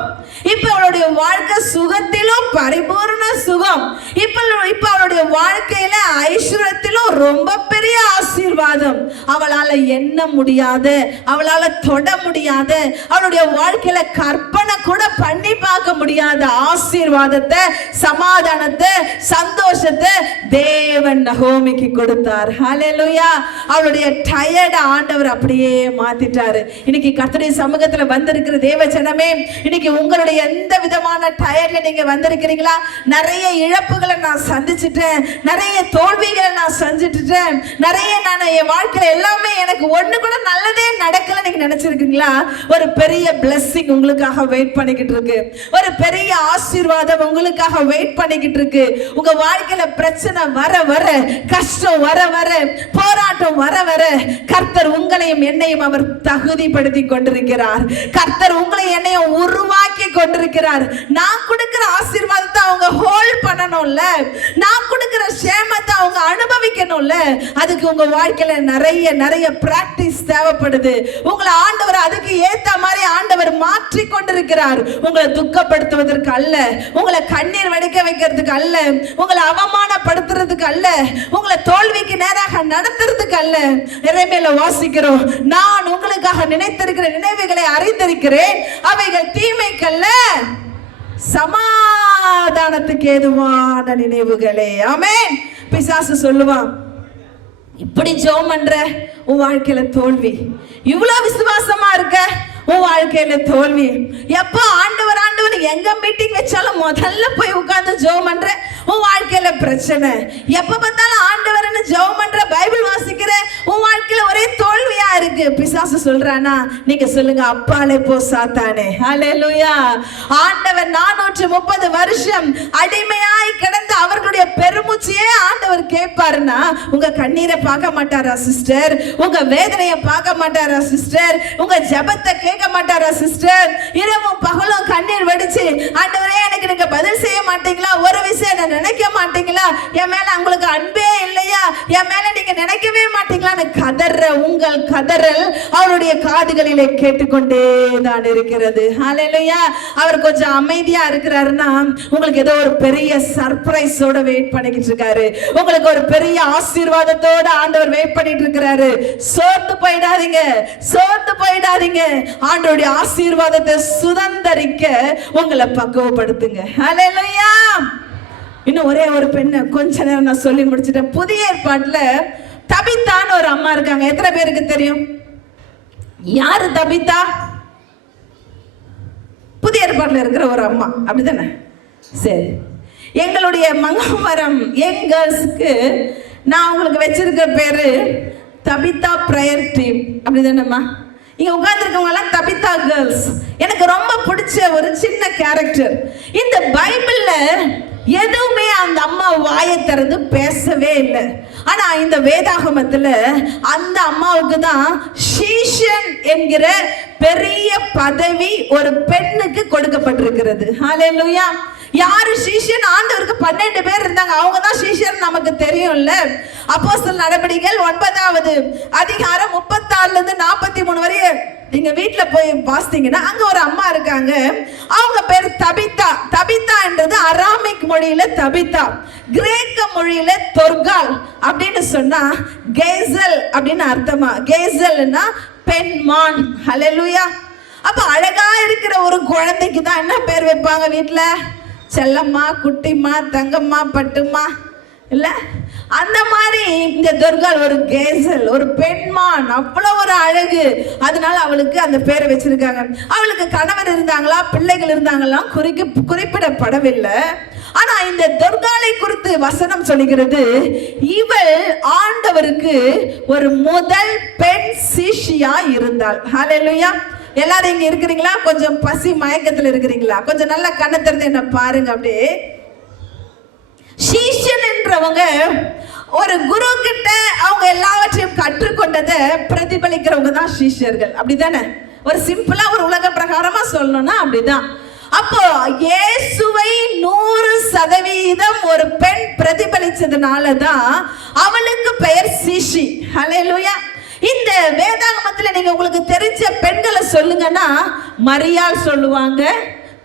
இப்ப அவளுடைய வாழ்க்கை சுகத்திலும் பரிபூர்ண சுகம், இப்ப அவளுடைய வாழ்க்கையில ஐஸ்வர்யத்திலும் ரொம்ப பெரிய ஆசீர்வாதம். அவளால எண்ண முடியாத, அவளால தொட முடியாத, அவளுடைய வாழ்க்கையில கற்பனை கூட பண்ணி பார்க்க முடியாத ஆசீர்வாதத்தை, சமாதானத்தை, சந்தோஷத்தை தேவன் நகோமிக்கு கொடுத்தார். ஹல்லேலூயா. அவளுடைய டயர்ட் ஆண்டவர் அப்படியே மாத்திட்டாரு. இன்னைக்கு கர்த்தருடைய சமூகத்துல வந்திருக்கிற தேவ ஜனமே, இன்னைக்கு உங்களுடைய எந்த விதமான டயர்ட்ல நீங்க வந்திருக்கிறீங்களா? நிறைய இழப்புகளை நான் சந்திச்சிட்டேன், நிறைய தோல்விகளை நான் சந்திச்சிட்டேன், நிறைய நான் என் வாழ்க்கையில எல்லாமே எனக்கு ஒண்ணு கூட நல்லதே நடக்கல நீங்க நினைச்சிருக்கீங்களா? ஒரு பெரிய blessing உங்களுக்காக வெயிட் பண்ணிக்கிட்டு இருக்கு. ஒரு பெரிய ஆசீர்வாதம் உங்களுக்காக வெயிட் பண்ணிக்கிட்டு இருக்கு. உங்க வாழ்க்கையில பிரச்சனை வர வர, கஷ்டம் வர வர, போராட்டம் வர வர, கர்த்தர் உங்களையும் என்னையும் அவர் தகுதிப்படுத்தி கொண்டிருக்கிறார். கர்த்தர் உங்களை என்னையும் உருவாக்கி கொண்டிருக்கிறார். நான் கொடுக்கிற ஆசீர்வாதத்தை அவங்க ஹோல்ட் பண்ணணும்ல, நான் கொடுக்கிற சேமத்தை அவங்க அனுபவிக்கணும்ல, அதுக்கு உங்க வாழ்க்கையில நிறைய நிறைய பிராக்டிஸ் தேவைப்படுது. உங்களை ஆண்டவர் அதுக்கு ஏத்த மாதிரி ஆண்டவர் மாற்றி கொண்டிருக்கிறார். உங்களை துக்கப்படுத்துவதற்கு அல்ல, உங்களை கண்ணீர் வடிக்க வைக்கிறதுக்கு அல்ல, உங்களை அவமானப்படுத்துறதுக்கு அல்ல, உங்களை தோல்விக்கு நேராக நடத்துறதுக்கு அல்ல. எரேமியால வாசிக்கிறோம், நான் உங்களுக்காக நினைத்திருக்கிற நினைவுகளை அறிந்திருக்கிறேன், அவைகள் தீமைக்கல்ல சமாதானத்துக்கு ஏதுவான நினைவுகளே. ஆமென். பிசாசு சொல்லுவான், இப்படி ஜெபம் பண்ற உன் வாழ்க்கையில தோல்வி, இவ்வளவு விசுவாசமா இருக்க உன் வாழ்க்கையில தோல்வி, எப்போ ஆண்டவர் ஆண்டவர் எங்க மீட்டிங் வச்சாலும் முதல்ல போய் உட்கார்ந்து ஜெபம் பண்ற உன் வாழ்க்கையில பிரச்சனை, எப்ப பார்த்தாலும் ஆண்டவர்னு ஜெபம் பண்ற, பைபிள் வாசிக்கிற உன் வாழ்க்கையில ஒரே தோல்வியா இருக்கு. பிசாசு சொல்றானா? நீங்க சொல்லுங்க, அப்பாலே போ சாத்தானே. ஹல்லேலூயா. ஆண்டவர் 430 வருஷம் அடிமையாய் கிடந்த அவர்களுடைய பெருமூச்சியே ஆண்டவர் கேட்பாருன்னா, உங்க கண்ணீரை பார்க்க மாட்டாரா சிஸ்டர்? உங்க வேதனையை பார்க்க மாட்டாரா சிஸ்டர்? உங்க ஜெபத்தை கேட்க மாட்டாரா சிஸ்டர்? இரவும் பகலும் கண்ணீர் வடிச்சு, ஆண்டவரே எனக்கு நீங்க பதில் செய்ய மாட்டீங்களா? ஒரு விஷயம் நினைக்க மாட்டீங்களா? என் மேல உங்களுக்கு அன்பே இல்லையா? என் மேல நீங்க நினைக்கவே மாட்டீங்களான்னு கதற உங்கள் கதறல் அவருடைய காதுகளிலே கேட்டுக்கொண்டே தான் இருக்கிறது. ஹல்லேலூயா. அவர் கொஞ்சம் அமைதியா இருக்கிறாருன்னா, உங்களுக்கு ஏதோ ஒரு பெரிய சர்ப்ரைஸோட வெயிட் பண்ணிக்கிட்டு இருக்காரு. உங்களுக்கு ஒரு பெரிய ஆசீர்வாதத்தோட ஆண்டவர் வெயிட் பண்ணிட்டு இருக்கிறாரு. சோர்ந்து போயிடாதீங்க, சோர்ந்து போயிடாதீங்க. ஆண்டவருடைய ஆசீர்வாதத்தை சுதந்தரிக்க உங்களை பக்குவப்படுத்துங்க. ஹல்லேலூயா. இன்னும் ஒரே ஒரு பெண்ணை கொஞ்ச நேரம் நான் சொல்லி முடிச்சிட்டேன். புதிய ஏற்பாட்டுல தபித்தான்னு ஒரு அம்மா இருக்காங்க. எத்தனை பேருக்கு தெரியும்? யாரு தபித்தா? புதிய ஏற்பாட்டுல இருக்கிற ஒரு அம்மா, அப்படிதானே? சரி. எங்களுடைய மங்கமரம் யங் கேர்ள்ஸ்க்கு நான் உங்களுக்கு வச்சிருக்கிற பேரு தபித்தா பிரேயர் டீம், அப்படிதானேம்மா? இங்க உட்கார்ந்துருக்கவங்க எல்லாம் தபித்தா கேர்ள்ஸ். எனக்கு ரொம்ப பிடிச்ச ஒரு சின்ன கேரக்டர். இந்த பைபிள்ல எதுவுமே அந்த அம்மா வாயை திறந்து பேசவே இல்லை. ஆனா இந்த வேதாகமத்துல அந்த அம்மாவுக்கு தான் சீஷன் என்கிற பெரிய பதவி ஒரு பெண்ணுக்கு கொடுக்கப்பட்டிருக்கிறது. ஹல்லேலூயா. யாரு சீஷன்? ஆண்டவருக்கு 12 பேர் இருந்தாங்க, அவங்க தான் சீஷன் நமக்கு தெரியும்ல. அப்போஸ்தலர் நடபடிகள் 9வது அதிகாரம் 36ல இருந்து 43 வரை நீங்க வீட்டுல போய் வாசித்தீங்கன்னா அங்க ஒரு அம்மா இருக்காங்க. அவங்க பேர் தபித்தா. தபித்தா என்றது அராமிக் மொழியில தபித்தா, கிரேக்க மொழியில தொர்கால் அப்படின்னு சொன்னா கேசல் அப்படின்னு அர்த்தமா. கேசல்னா பெண்மான். ஹல்லேலூயா. அப்ப அழகா இருக்கிற ஒரு குழந்தைக்கு தான் என்ன பேர் வைப்பாங்க வீட்டுல? செல்லம்மா, குட்டிம்மா, தங்கம்மா, பட்டுமா இல்ல? அந்த மாதிரி இந்த துர்கால் ஒரு கேசல், ஒரு பெண்மான், அவ்வளவு ஒரு அழகு. அதனால அவளுக்கு அந்த பேரை வச்சிருக்காங்க. அவளுக்கு கணவர் இருந்தாங்களா, பிள்ளைகள் இருந்தாங்களா குறிப்பிடப்படவில்லை. ஆனா இந்த துர்காலை குறித்து வசனம் சொல்லுகிறது, இவள் ஆண்டவருக்கு ஒரு முதல் பெண் சீஷியா இருந்தாள். ஹல்லேலூயா. எல்லாரும் இங்க இருக்கிறீங்களா? கொஞ்சம் பசி மயக்கத்துல இருக்கிறீங்களா? கொஞ்சம் நல்லா கண்ணை திறந்து என்ன பாருங்க. அப்படியே சீஷன் என்றவங்க ஒரு குரு கிட்ட அவங்க எல்லாவற்றையும் கற்றுக்கொண்டதை பிரதிபலிக்கிறவங்க தான் சீஷர்கள். அப்படிதானே? ஒரு சிம்பிளா ஒரு உலக பிரகாரமா சொல்லணும்னா அப்படிதான். அப்போ இயேசுவை 100% ஒரு பெண் பிரதிபலிச்சதுனாலதான் அவளுக்கு பெயர் சீஷி. ஹல்லேலூயா. இந்த வேதாகமத்துல நீங்க உங்களுக்கு தெரிஞ்ச பெண்களை சொல்லுங்கன்னா மரியாள் சொல்லுவாங்க,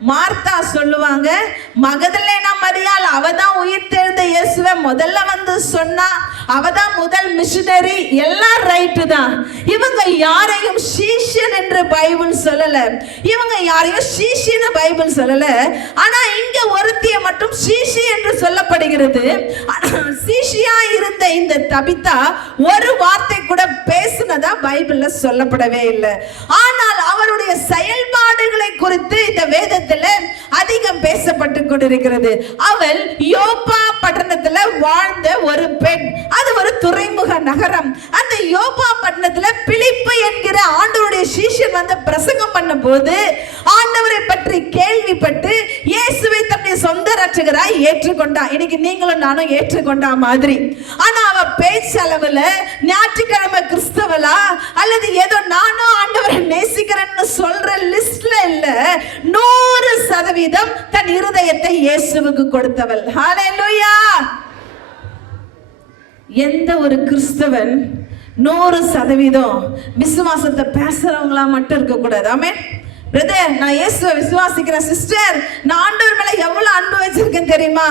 மார்த்தா சொல்லுவாங்க, மகதலேனா மரியாள், அவதான் உயிர் தெழுந்த இயேசுவை முதல்ல வந்து சொன்னா, அவதான் முதல் மிஷனரி. எல்லாம் ரைட்டு தான். இவங்க யாரையும் சீஷன் என்று பைபிள் சொல்லல, இவங்க யாரையும் சீஷின்னு பைபிள் சொல்லல. ஆனா இங்க ஒருத்திய மட்டும் சீஷி என்று சொல்லப்படுகிறது. சீஷியா இருந்த இந்த தபித்தா ஒரு வார்த்தை கூட பேசினதா பைபிள்ல சொல்லப்படவே இல்லை. ஆனால் அவருடைய செயல்பாடுகளை குறித்து இந்த வேதத்தில் அதிகம் பேசப்பட்டு கொண்டிருக்கிறது. அவள் யோப்பா பட்டணத்துல வாழ்ந்த ஒரு பெண். அது ஒரு துறைமுக நகரம். அந்த யோப்பா பட்டணத்துல பிலிப்பு என்கிற ஆண்டவருடைய சீஷன் வந்து பிரசங்கம் பண்ண போது ஆண்டவரை பற்றி கேள்விப்பட்டு இயேசுவை தன்னுடைய சொந்த ரட்சகராய் ஏற்றுக்கொண்டா. இன்னைக்கு நீங்களும் நானும் ஏற்றுக்கொண்டா மாதிரி. ஆனா அவ பேச்சளவுல ஞாயிற்றுக்கிழமை கிறிஸ்தவலா அல்லது ஏதோ நானும் ஆண்டவரை நேசிக்கிறேன்னு சொல்ற லிஸ்ட்ல இல்ல, 100% தன் இருதயத்தை இயேசுவுக்கு கொடுத்தவள். ஹல்லேலூயா. எந்த ஒரு கிறிஸ்தவன் 100% விசுவாசத்தை பேசுறவங்களா மட்டும் இருக்க கூடாது. ஆமென். பிரதர், நான் இயேசுவை விசுவாசிக்கிறேன். சிஸ்டர், நான் ஆண்டவர் மேல எவ்வளவு அன்பு வச்சிருக்கேன் தெரியுமா?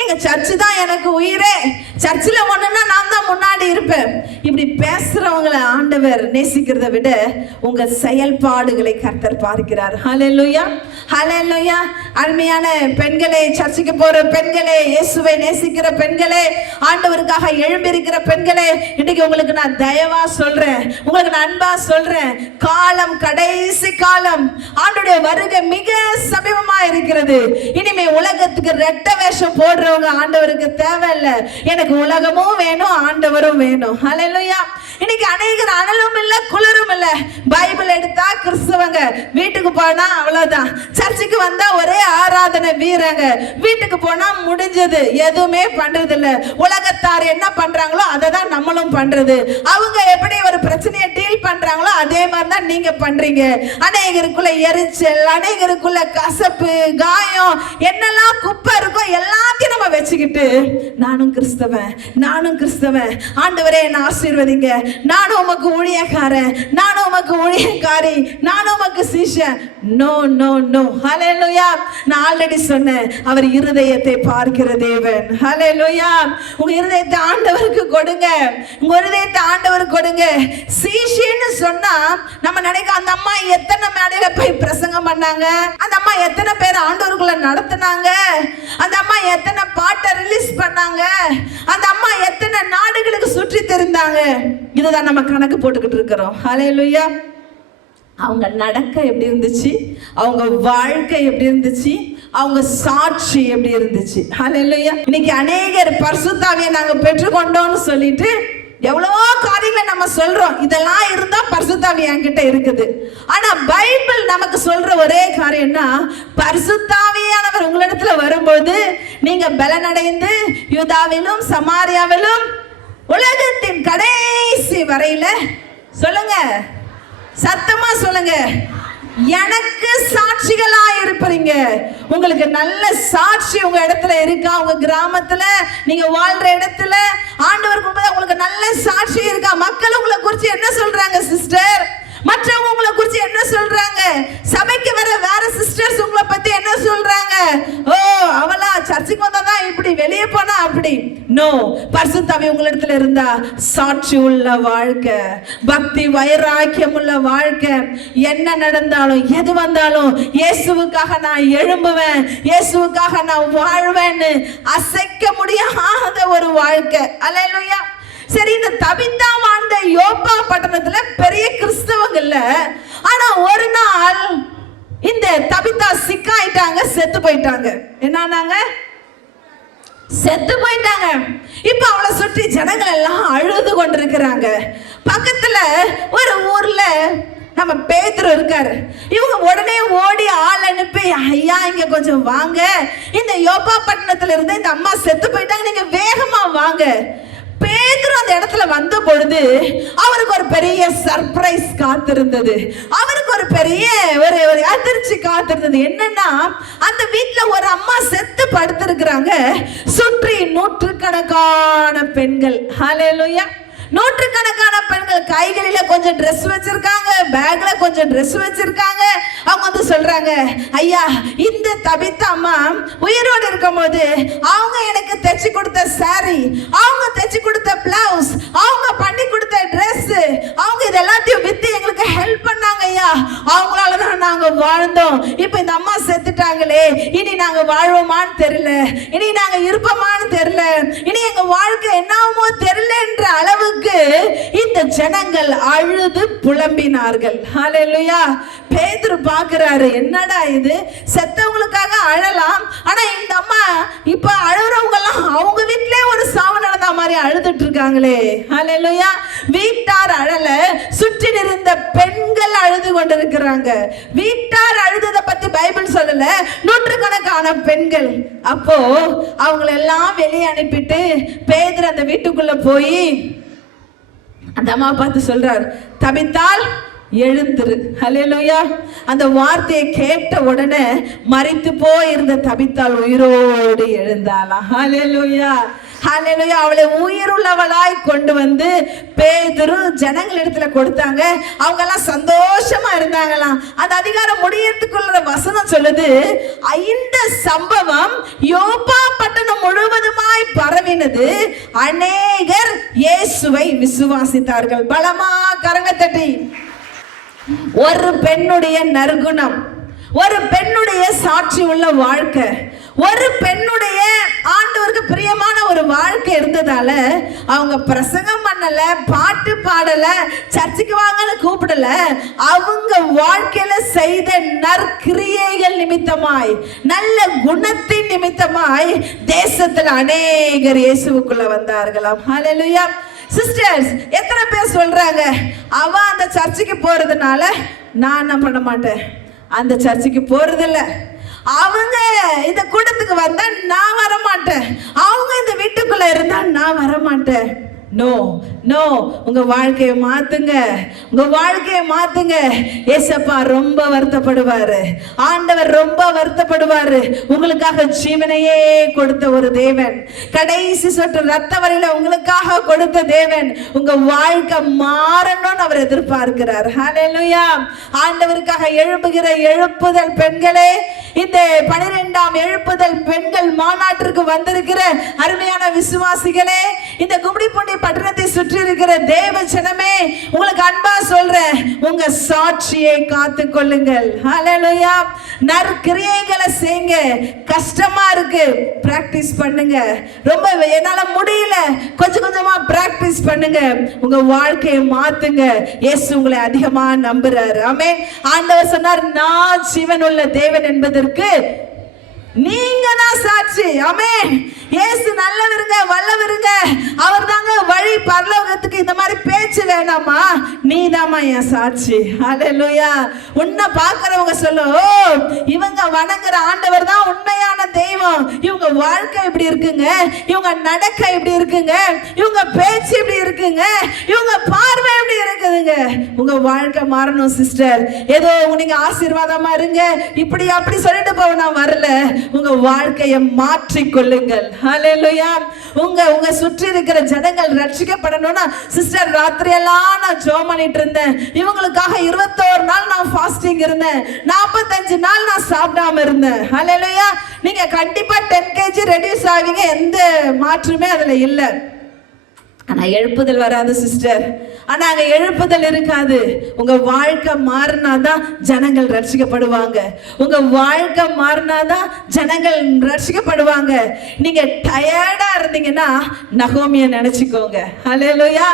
எங்க சர்ச்சு தான் எனக்கு உயிரே, சர்ச்சில் ஒண்ணுன்னா நான் தான் முன்னாடி இருப்பேன். இப்படி பேசுறவங்களை ஆண்டவர் நேசிக்கிறத விட உங்க செயல்பாடுகளை கர்த்தர் பார்க்கிறார். ஹல்லேலூயா, ஹல்லேலூயா. அருமையான பெண்களே, சர்ச்சுக்கு போற பெண்களே, இயேசுவை நேசிக்கிற பெண்களே, ஆண்டவருக்காக எழும்பியிருக்கிற பெண்களே, இன்னைக்கு உங்களுக்கு நான் தயவா சொல்றேன், உங்களுக்கு நான் அன்பா சொல்றேன். காலம் கடைசி காலம், ஆண்டவருடைய வருகை மிக சமீபமா இருக்கிறது. இனிமே உலகத்துக்கு ரெட்ட வேஷம் போடுறவங்க ஆண்டவருக்கு தேவையில்லை. எனக்கு உலகமும் வேணும், ஆண்டவரும் வேணும். ஹல்லேலூயா. இன்னைக்கு அநேகர் அனலும் இல்ல குளிரும் இல்ல. பைபிள் எடுத்தா கிறிஸ்தவங்க, வீட்டுக்கு போனா அவ்வளவுதான், சர்ச்சுக்கு வந்தா ஒரே ஆராதனை வீரங்க, வீட்டுக்கு போனா முடிஞ்சது, எதுவுமே பண்றது இல்ல. உலகத்தார் என்ன பண்றாங்களோ அதை தான் நம்மளும் பண்றது. அவங்க எப்படி ஒரு பிரச்சனையை டீல் பண்றாங்களோ அதே மாதிரி தான் நீங்க பண்றீங்க. அநேகருக்குள்ள எரிச்சல், அநேகருக்குள்ள கசப்பு, காயம், என்னெல்லாம் குப்பை இருக்கோ எல்லாத்தையும் நம்ம வச்சுக்கிட்டு நானும் கிறிஸ்தவன், நானும் கிறிஸ்தவன், ஆண்டவரே என்ன ஆசீர்வதிங்க, நானும் உமக்கு ஊழியக்காரன், நானும் உமக்கு ஊழியக்காரி, நானும் உமக்கு சீஷன். No no no. ஹல்லேலூயா. நான் ஆல்ரெடி சொன்னேன், அவர் இருதயத்தை பார்க்கிற தேவன். ஹல்லேலூயா. உங்க இருதயத்தை ஆண்டவருக்கு கொடுங்க, உங்க இருதயத்தை ஆண்டவருக்கு கொடுங்க. சீஷன்னு சொன்னா நம்ம நினைக்க, அந்த அம்மா எத்தனை மேடையில போய் பிரசங்கம் பண்ணாங்க, அந்த அம்மா எத்தனை பேர் ஆண்டவருக்குள்ள நடத்தினாங்க, அந்த அம்மா எத்தனை பாட்டை ரிலீஸ் பண்ணாங்க, அந்த அம்மா எத்தனை நாடுகளுக்கு சுற்றி தெரிந்தாங்க. இதுதான் நம்ம கணக்கு போட்டுக்கிட்டு இருக்கிறோம். ஹல்லேலூயா. அவங்க நடக்க எப்படி இருந்துச்சு, அவங்க வாழ்க்கை எப்படி இருந்துச்சு, அவங்க சாட்சி எப்படி இருந்துச்சு. ஹல்லேலூயா. இன்னைக்கு அநேகர் பரிசுத்தாவியை நாங்க பெற்றுக்கொண்டோம்னு சொல்லிட்டு எவ்வளவோ காரியங்களை நம்ம சொல்றோம், இதெல்லாம் இருந்தா பரிசுத்தாவி என்கிட்ட இருக்குது. ஆனா பைபிள் நமக்கு சொல்ற ஒரே காரியம்னா, பரிசுத்தாவியானவர் உங்களிடத்துல வரும்போது நீங்க பலனடைந்து யூதாவிலும் சமாரியாவிலும் உலகத்தின் கடைசி வரையில, சொல்லுங்க சத்தமா சொல்லுங்க, எனக்கு சாட்சிகளா இருப்பீங்க. உங்களுக்கு நல்ல சாட்சி உங்க இடத்துல இருக்கா? உங்க கிராமத்துல, நீங்க வாழ்ற இடத்துல ஆண்டவருக்கு உங்களுக்கு நல்ல சாட்சி இருக்கா? மக்கள் உங்களை குறித்து என்ன சொல்றாங்க சிஸ்டர்? மற்றவங்க உங்களை குறித்து என்ன சொல்றாங்க? சபைக்கு வர வேற சிஸ்டர்ஸ் உங்களை பத்தி என்ன சொல்றாங்க? ஓ, அவளா சர்ச்சுக்கு வந்தாதான் இப்படி, வெளியே போனா அப்படி. நோ, பரிசுத்த ஆவி உங்களிடத்துல இருந்தா சாட்சி உள்ள வாழ்க்கை, பக்தி வைராக்கியம் உள்ள வாழ்க்கை. என்ன நடந்தாலும் எது வந்தாலும் இயேசுவுக்காக நான் எழும்புவேன், இயேசுவுக்காக நான் வாழ்வேன்னு அசைக்க முடியாத ஒரு வாழ்க்கை. அல்லேலூயா. சரி, இந்த தபித்தா வாழ்ந்த யோப்பா பட்டணத்துல பெரிய கிறிஸ்தவங்க இல்ல. ஆனா ஒரு நாள் இந்த தபித்தா சிக்காயிட்டாங்க, செத்து போயிட்டாங்க. என்னன்னாங்க? செத்து போயிட்டாங்க. இப்ப அவளை சுற்றி ஜனங்கள் எல்லாம் அழுது கொண்டிருக்கிறாங்க. பக்கத்துல ஒரு ஊர்ல நம்ம பேதுரு இருக்காரு. இவங்க உடனே ஓடி ஆள் அனுப்பி, ஐயா இங்க கொஞ்சம் வாங்க, இந்த யோப்பா பட்டணத்துல இருந்து இந்த அம்மா செத்து போயிட்டாங்க, நீங்க வேகமா வாங்க. பேதுரு அந்த இடத்துல வந்த பொழுது அவருக்கு ஒரு பெரிய சர்ப்ரைஸ் காத்திருந்தது. அவருக்கு ஒரு பெரிய ஒரு அதிர்ச்சி காத்திருந்தது. என்னன்னா, அந்த வீட்டுல ஒரு அம்மா செத்து படுத்திருக்கிறாங்க. சுற்றி நூற்றுக்கணக்கான பெண்கள். ஹல்லேலூயா. நூற்றுக்கணக்கான பெண்கள் கைகளில கொஞ்சம் ட்ரெஸ் வச்சிருக்காங்க, பேக்ல கொஞ்சம் ட்ரெஸ் வச்சிருக்காங்க. அவங்க வந்து சொல்றாங்க, ஐயா இந்த தபித்தா அம்மா உயிரோடு இருக்கும் போது அவங்க எனக்கு தைச்சு கொடுத்த சாரி, அவங்க தைச்சு கொடுத்த பிளவுஸ், அவங்க பண்ணி கொடுத்த ட்ரெஸ், அவங்க இது எல்லாத்தையும் வித்து எங்களுக்கு ஹெல்ப் பண்ணாங்க ஐயா. அவங்களால தான் நாங்க வாழ்ந்தோம். இப்ப இந்த அம்மா செத்துட்டாங்களே, இனி நாங்க வாழ்வோமான்னு தெரியல, இனி நாங்க இருப்போமான்னு தெரியல, இனி எங்க வாழ்க்கை என்னாமோ தெரியல என்ற அளவுக்கு இந்த ஜனங்கள் அழுது புலம்பினார்கள். ஹல்லேலூயா. பேதுரு பார்க்கிறாரு, என்னடா இது, செத்தவங்களுக்காக அழலாம், ஆனா இந்த அம்மா இப்ப அழுறவங்க எல்லாம் அவங்க வீட்டிலே ஒரு சாவு நடந்த மாதிரி அழுதுட்டு இருக்காங்களே. ஹல்லேலூயா. வீட்டார் அழல, சுற்றி இருந்த பெண்கள் அழுது கொண்டிருக்கிறாங்க. வீட்டார் அழுததை பத்தி பைபிள் சொல்லல, நூற்றுக்கணக்கான பெண்கள். அப்போ அவங்களை எல்லாம் வெளியே அனுப்பிட்டு பேதுரு அந்த வீட்டுக்குள்ள போய் அந்த அம்மா பார்த்து சொல்றார், தபித்தால் எழுந்துரு. ஹல்லேலூயா. அந்த வார்த்தையை கேட்ட உடனே மரித்து போயிருந்த தபித்தால் உயிரோடு எழுந்தாளா. ஹல்லேலூயா. ஹல்லேலூயா. அவளை உயிருள்ளவளாய் கொண்டு வந்து பேதுரு ஜனங்கள் இடத்துல கொடுத்தாங்க. அவங்க எல்லாம் சந்தோஷமா இருந்தாங்களாம். அந்த அதிகாரம் முடியறதுக்குள்ள வசனம் சொல்லுது, இந்த சம்பவம் யோப்பா பட்டணம் முழுவதுமாய் பரவினது, அநேகர் இயேசுவை விசுவாசித்தார்கள். பலமா கரங்க தட்டி. ஒரு பெண்ணுடைய நற்குணம், ஒரு பெண்ணுடைய சாட்சி உள்ள வாழ்க்கை, ஒரு பெண்ணுடைய ஆண்டவருக்கு பிரியமான ஒரு வாழ்க்கை இருந்ததால அவங்க பிரசங்கம் பண்ணல, பாட்டு பாடல, சர்ச்சுக்கு வாங்கன்னு கூப்பிடல. அவங்க வாழ்க்கையில செய்த நற்கிரியைகள் நிமித்தமாய், நல்ல குணத்தின் நிமித்தமாய் தேசத்துல அநேகர் இயேசுவுக்குள்ள வந்தார்களாம். ஹல்லேலூயா. சிஸ்டர்ஸ், எத்தனை பேர் சொல்றாங்க, அவ அந்த சர்ச்சுக்கு போறதுனால நான் என்ன பண்ண மாட்டேன், அந்த சர்ச்சுக்கு போறதில்ல, அவங்க இந்த கூட்டத்துக்கு வந்தா நான் வர மாட்டேன், அவங்க இந்த வீட்டுக்குள்ள இருந்தா நான் வர மாட்டேன். நோ நோ, உங்க வாழ்க்கையை மாத்துங்க, உங்க வாழ்க்கையை மாத்துங்க. ஏசப்பா ரொம்ப வருத்தப்படுவாரு, ஆண்டவர் ரொம்ப வருத்தப்படுவாரு. உங்களுக்காக ஜீவனையே கொடுத்த ஒரு தேவன், கடைசி சொட்டு ரத்த வரையில உங்களுக்காக கொடுத்த தேவன், உங்க வாழ்க்கை மாறணும்னு அவர் எதிர்பார்க்கிறார். ஹல்லேலூயா. ஆண்டவருக்காக எழுப்புகிற எழுப்புதல் பெண்களே, இந்த 12ஆம் எழுப்புதல் பெண்கள் மாநாட்டிற்கு வந்திருக்கிற அருமையான விசுவாசிகளே, இந்த கும்மிடிப்பூண்டி பட்டணத்தை சுற்றி இருக்கிற தேவ ஜனமே, உங்களுக்கு அன்பா சொல்றேன், உங்க சாட்சியை காத்துக் கொள்ளுங்கள். ஹல்லேலூயா. நற்கிரியைகளை செய்யுங்க. கஷ்டமா இருக்கு, பிராக்டிஸ் பண்ணுங்க. ரொம்ப என்னால முடியல, கொஞ்சம் கொஞ்சமா பிராக்டிஸ் பண்ணுங்க. உங்க வாழ்க்கையை மாத்துங்க. இயேசு உங்களை அதிகமா நம்புறாரு. ஆமென். ஆண்டவர் சொன்னார், நான் ஜீவன் உள்ள தேவன் என்பதற்கு நீங்க தான் சாட்சி. ஆமென். இயேசு நல்லவருங்க, வல்லவருங்க, அவர் தாங்க வழி பரலோகத்துக்கு. இந்த மாதிரி பேச்சு வேணாமா, நீ தாமா என் சாட்சி. ஹல்லேலூயா. உன்னை பார்க்கிறவங்க சொல்லு, ஓ இவங்க வணங்குற ஆண்டவர் தான் உண்மையான தெய்வம், இவங்க வாழ்க்கை இப்படி இருக்குங்க, இவங்க நடக்க இப்படி இருக்குங்க, இவங்க பேச்சு இப்படி இருக்குங்க, இவங்க பார்வை இப்படி இருக்குதுங்க. உங்க வாழ்க்கை மாறணும் சிஸ்டர். ஏதோ நீங்க ஆசீர்வாதமா இருங்க இப்படி அப்படி சொல்லிட்டு போக நான் வரல. உங்க வாழ்க்கையை மாற்றிக் கொள்ளுங்கள். ஹல்லேலூயா. ஹalleluya. உங்க சுற்றி இருக்கிற ஜனங்கள் ரட்சிக்கப்படணும்னா சிஸ்டர் ராத்திரி எல்லாம் நான் ஜெபம் பண்ணிட்டு இருந்தேன், இவங்களுக்காக 21 நாள் நான் ஃபாஸ்டிங் இருந்தேன், 45 நாள் நான் சாப்பிடாம இருந்தேன். ஹalleluya. நீங்க கண்டிப்பா 10 kg ரெடியூஸ் ஆவீங்க, எந்த மாற்றமே அதுல இல்ல. ஆனா எழுப்புதல் வராது சிஸ்டர். ஆனா அங்க எழுப்புதல் இருக்காது. உங்க வாழ்க்கை மாறினாதான் ஜனங்கள் ரட்சிக்கப்படுவாங்க. உங்க வாழ்க்கை மாறினாதான் ஜனங்கள் ரட்சிக்கப்படுவாங்க. நீங்க டயர்டா இருந்தீங்கன்னா நகோமியை நினைச்சுக்கோங்க. ஹல்லேலூயா.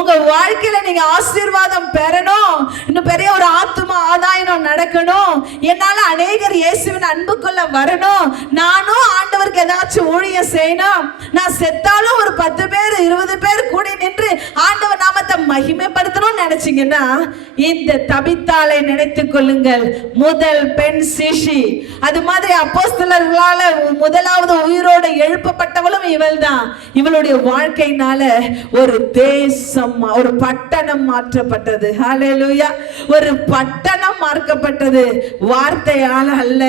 உங்க வாழ்க்கையில நீங்க ஆசீர்வாதம் பெறணும், இன்னும் பெரிய ஒரு ஆத்தும ஆதாயம் நடக்கணும், என்னால அநேகர் இயேசுவின் அன்புக்குள்ள வரணும், நானும் ஆண்டவருக்கு ஏதாச்சும் ஊழியம் செய்யணும், நான் செத்தாலும் ஒரு 10 பேர் 20 பேர் கூடி நின்று ஆண்டவர் நாமத்தை மகிமைப்படுத்தணும்னு நினைச்சீங்கன்னா இந்த தபித்தாளை நினைத்துக் கொள்ளுங்கள். முதல் பெண் சீஷி. அது மாதிரி அப்போஸ்தலர்களால முதலாவது உயிரோடு எழுப்பப்பட்டவளும் இவள் தான். இவளுடைய வாழ்க்கையினால ஒரு தேசம், ஒரு பட்டணம் மாற்றப்பட்டது. ஹல்லேலூயா. ஒரு பட்டணம் மாற்றப்பட்டது. வார்த்தையால அல்ல,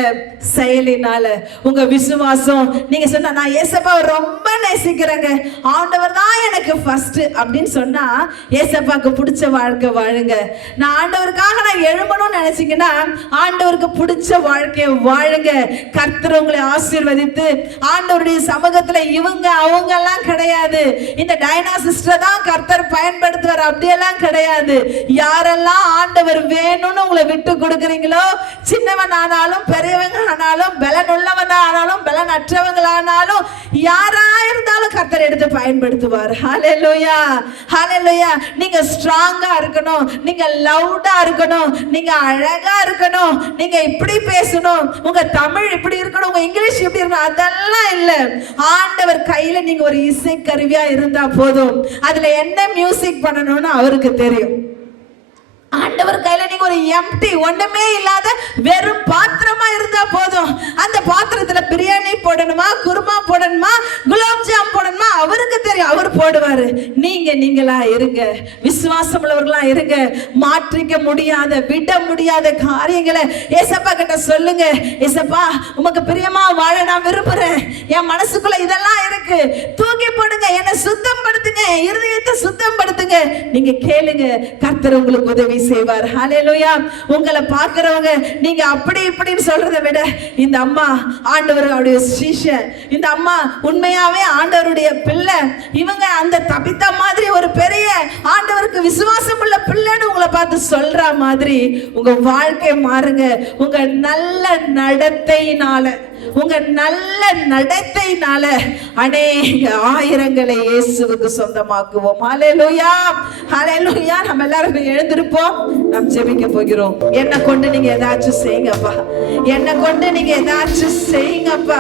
செயலினால. உங்க விசுவாசம், நீங்க சொன்னா நான் இயேசுவை ரொம்ப நேசிக்கிறேங்க, ஆண்டவர் தான் எனக்கு ஃபர்ஸ்ட் அப்படின்னு சொன்னா இயேசுவுக்கு பிடிச்ச வாழ்க்கை வாழுங்க. நான் ஆண்டவருக்காக நான் எழும்பணும்னு நினைச்சீங்கன்னா ஆண்டவருக்கு பிடிச்ச வாழ்க்கையை வாழுங்க. கர்த்தர் உங்களை ஆசீர்வதித்து ஆண்டவருடைய சமூகத்துல இவங்க அவங்க எல்லாம் கிடையாது, இந்த டைனா சிஸ்டர் தான் கர்த்தர் பயன்படுத்துவார் அப்படியெல்லாம் கிடையாது. யாரெல்லாம் ஆண்டவர் வேணும்னு உங்களை விட்டு கொடுக்குறீங்களோ, சின்னவன் ஆனாலும் பெரியவங்க ஆனாலும் பலன் உள்ளவன் ஆனாலும் பலன் அற்றவங்களானாலும் யாரா இருந்தாலும் கர்த்தர் எடுத்து பயன்படுத்துவார். ஹல்லேலூயா, ஹல்லேலூயா. நீங்க ஸ்ட்ராங்கா இருக்கணும், நீங்க லவுடா இருக்கணும், நீங்க அழகா இருக்கணும், நீங்க இப்படி பேசணும், உங்க தமிழ் இப்படி இருக்கணும், உங்க இங்கிலீஷ் இப்படி இருக்கணும், அதெல்லாம் இல்ல. ஆண்டவர் கையில நீங்க ஒரு இசை கருவியா இருந்தா போதும். அதுல என்ன மியூசிக் பண்ணணும்னு அவருக்கு தெரியும். ஆண்டவர் கையில நீங்க ஒரு எம்டி, ஒண்ணுமே இல்லாத வெறும் பாத்திரமா இருந்தா போதும். அந்த பாத்திரத்துல பிரியாணி போடணுமா, குருமா போடணுமா, குலாப் ஜாம் போடணுமா அவருக்கு தெரியும், அவர் போடுவாரு. நீங்களா இருங்க, விசுவாசம் உள்ளவர்களா இருங்க. மாற்றிக்க முடியாத, விட முடியாத காரியங்களை ஏசப்பா கிட்ட சொல்லுங்க. ஏசப்பா உமக்கு பிரியமா வாழ நான் விரும்புறேன், என் மனசுக்குள்ள இதெல்லாம் இருக்கு, தூக்கி போடுங்க, என்னை சுத்தம் படுத்துங்க, இருதயத்தை சுத்தம் படுத்துங்க. நீங்க கேளுங்க, கர்த்தர் உங்களுக்கு உதவி செய்வார். ஹல்லேலூயா. உங்களை பார்க்கிறவங்க நீங்க அப்படி இப்படின்னு சொல்றதை விட இந்த அம்மா ஆண்டவருடைய சீஷன், இந்த அம்மா உண்மையாவே ஆண்டவருடைய பிள்ளை, இவங்க அந்த தபித்தா மாதிரி ஒரு பெரிய ஆண்டவருக்கு விசுவாசம் உள்ள பிள்ளைன்னு உங்களை பார்த்து சொல்ற மாதிரி உங்க வாழ்க்கை மாறுங்க. உங்க நல்ல நடத்தையினால, உங்க நல்ல நடத்தையினால அநேக ஆயிரங்களை இயேசுவுக்கு சொந்தமாக்குவோம். ஹல்லேலூயா, ஹல்லேலூயா. நம்ம எல்லாரும் எழுந்திருப்போம், நாம் ஜெபிக்க போகிறோம். என்ன கொண்டு நீங்க ஏதாச்சும் செய்யுங்கப்பா, என்ன கொண்டு நீங்க ஏதாச்சும் செய்யுங்கப்பா,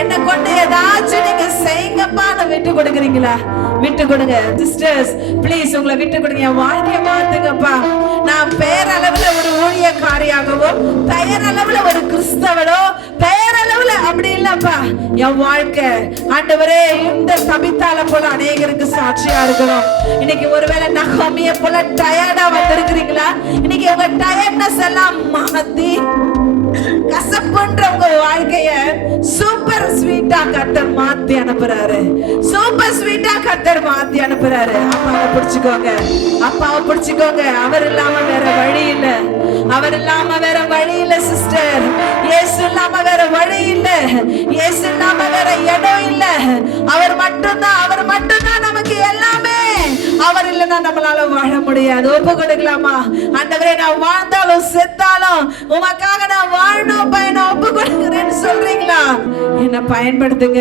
என்ன கொண்டு ஏதாச்சும் நீங்க செய்யுங்கப்பா. நான் விட்டு கொடுக்குறீங்களா? விட்டு கொடுங்க சிஸ்டர்ஸ், ப்ளீஸ் உங்களை விட்டு கொடுங்க. என் வாழ்க்கைய மாத்துங்கப்பா. நான் பெயரளவுல ஒரு ஊழியக்காரியாகவோ, பெயரளவுல ஒரு கிறிஸ்தவனோ, பெயரளவுல அப்படி இல்லப்பா. என் வாழ்க்கை ஆண்டவரே இந்த தபித்தால போல அநேகருக்கு சாட்சியா இருக்கணும். இன்னைக்கு ஒருவேளை நகோமிய போல டயர்டா வந்திருக்கிறீங்களா? இன்னைக்கு உங்க டயர்ட்னஸ் எல்லாம் மாத்தி கசப்புன்ற உங்க வாழ்க்கைய சூப்பர் ஸ்வீட்டா கர்த்தர் மாத்தி அனுப்புறாரு. சூப்பர் ஸ்வீட்டா கர்த்தர் மாத்தி அனுப்புறாரு. அப்பாவை பிடிச்சுக்கோங்க, அப்பாவை பிடிச்சுக்கோங்க. அவர் இல்லாம வேற வழி இல்ல, அவர் இல்லாம வேற வழி இல்ல சிஸ்டர். இயேசு இல்லாம வேற வழி இல்ல, இயேசு இல்லாம வேற இடம் இல்ல. அவர் மட்டும்தான், அவர் மட்டும்தான் நமக்கு எல்லாமே. அவர் இல்லைன்னா நம்மளால வாழ முடியாது. ஒப்பு கொடுக்கலாமா? ஆண்டவரே நான் வாழ்ந்தாலும் செத்தாலும் உமக்காக நான் வாழணும் பயணம் ஒப்பு கொடுக்கிறேன்னு சொல்றீங்களா? என்ன பயன்படுத்துங்க.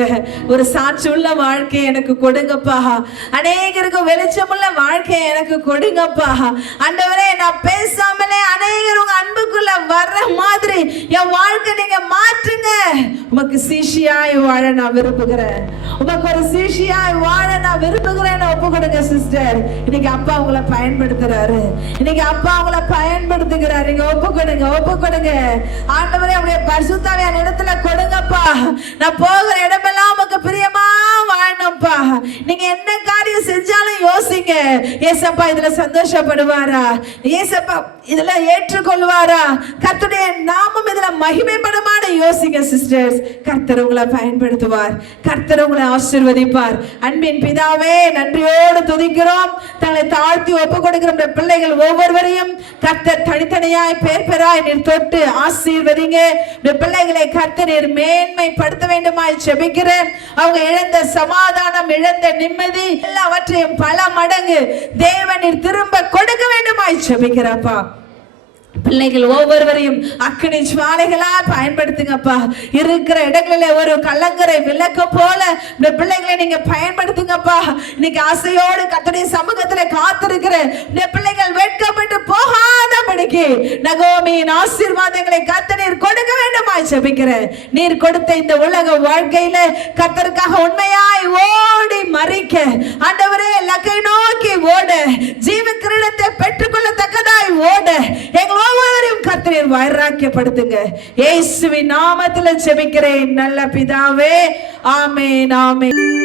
ஒரு சாட்சி உள்ள வாழ்க்கையை எனக்கு கொடுங்கப்பா. அநேகருக்கு வெளிச்சமுள்ள வாழ்க்கையை எனக்கு கொடுங்கப்பா. ஆண்டவரே நான் பேசாமலே அநேகர் உங்க அன்புக்குள்ள வர்ற மாதிரி என் வாழ்க்கை நீங்க மாற்றுங்க. உமக்கு சீஷியாய் வாழ நான் விரும்புகிறேன், உமக்கு ஒரு சீஷியாய் வாழ நான் விரும்புகிறேன். ஒப்பு கொடுங்க சிஸ்டர். இன்னைக்கு அப்பா உங்களை பயன்படுத்துறாரு, இன்னைக்கு அப்பா உங்களை பயன்படுத்துகிறாரு. நீங்க ஒப்பு கொடுங்க, ஒப்பு கொடுங்க. ஆண்டவரே உடைய பரிசுத்தாவியான இடத்துல கொடுங்கப்பா. நான் போகிற இடமெல்லாம் உமக்கு பிரியமா வாழணும்ப்பா. நீங்க என்ன காரியம் செஞ்சாலும் யோசிங்க. ஏசப்பா இதுல சந்தோஷப்படுவாரா? ஏசப்பா இதுல ஏற்றுக்கொள்வாரா? கர்த்தருடைய நாமம் இதுல மகிமைப்படுமான்னு யோசிங்க சிஸ்டர்ஸ். கர்த்தர் உங்களை பயன்படுத்துவார். கர்த்தர் உங்களை ஆசீர்வதிப்பார். அன்பின் பிதாவே, நன்றியோடு துதிக்கிறோம். தங்களை தாழ்த்தி ஒப்பு கொடுக்கிற பிள்ளைகள் ஒவ்வொருவரையும் கர்த்தர் தனித்தனியாய் பேர் பேராய் நீர் தொட்டு ஆசீர்வதிங்க. பிள்ளைகளை கர்த்தர் நீர் மேன்மைப்படுத்த வேண்டுமாய் ஜெபிக்கிறேன். அவங்க இழந்த சமாதானம், இழந்த நிம்மதி எல்லாவற்றையும் பல மடங்கு தேவன் நீர் திரும்ப கொடுக்க வேண்டுமாய் ஜெபிக்கிறப்பா. பிள்ளைகள் ஒவ்வொருவரையும் அக்கினி ஜுவாலைகளால் பயன்படுத்துங்கப்பா. இருக்கிற இடங்களிலே ஒரு கலங்கரை விளக்கம் போல இந்த பிள்ளைகளை நீங்க பயன்படுத்துங்கப்பா. இன்னைக்கு ஆசையோடு கர்த்தருடைய சமூகத்துல காத்திருக்கிற இந்த பிள்ளைகள் வெட்கப்பட்டு போகாதபடிக்கு நகோமியின் ஆசீர்வாதங்களை கர்த்தர் நீர் கொடுக்க வேண்டுமாய் ஜெபிக்கிறேன். நீர் கொடுத்த இந்த உலக வாழ்க்கையில கர்த்தருக்காக உண்மையாய் ஓடி மறிக்க, ஆண்டவரே லக்கை நோக்கி ஓட, ஜீவ கிரீடத்தை பெற்றுக்கொள்ளத்தக்கதாய் ஓட எங்கள் ஒவ்வொருவரையும் கர்த்தர் வைராக்கியப்படுத்துங்க. இயேசுவின் நாமத்தில் ஜெபிக்கிறேன் நல்ல பிதாவே. ஆமென், ஆமென்.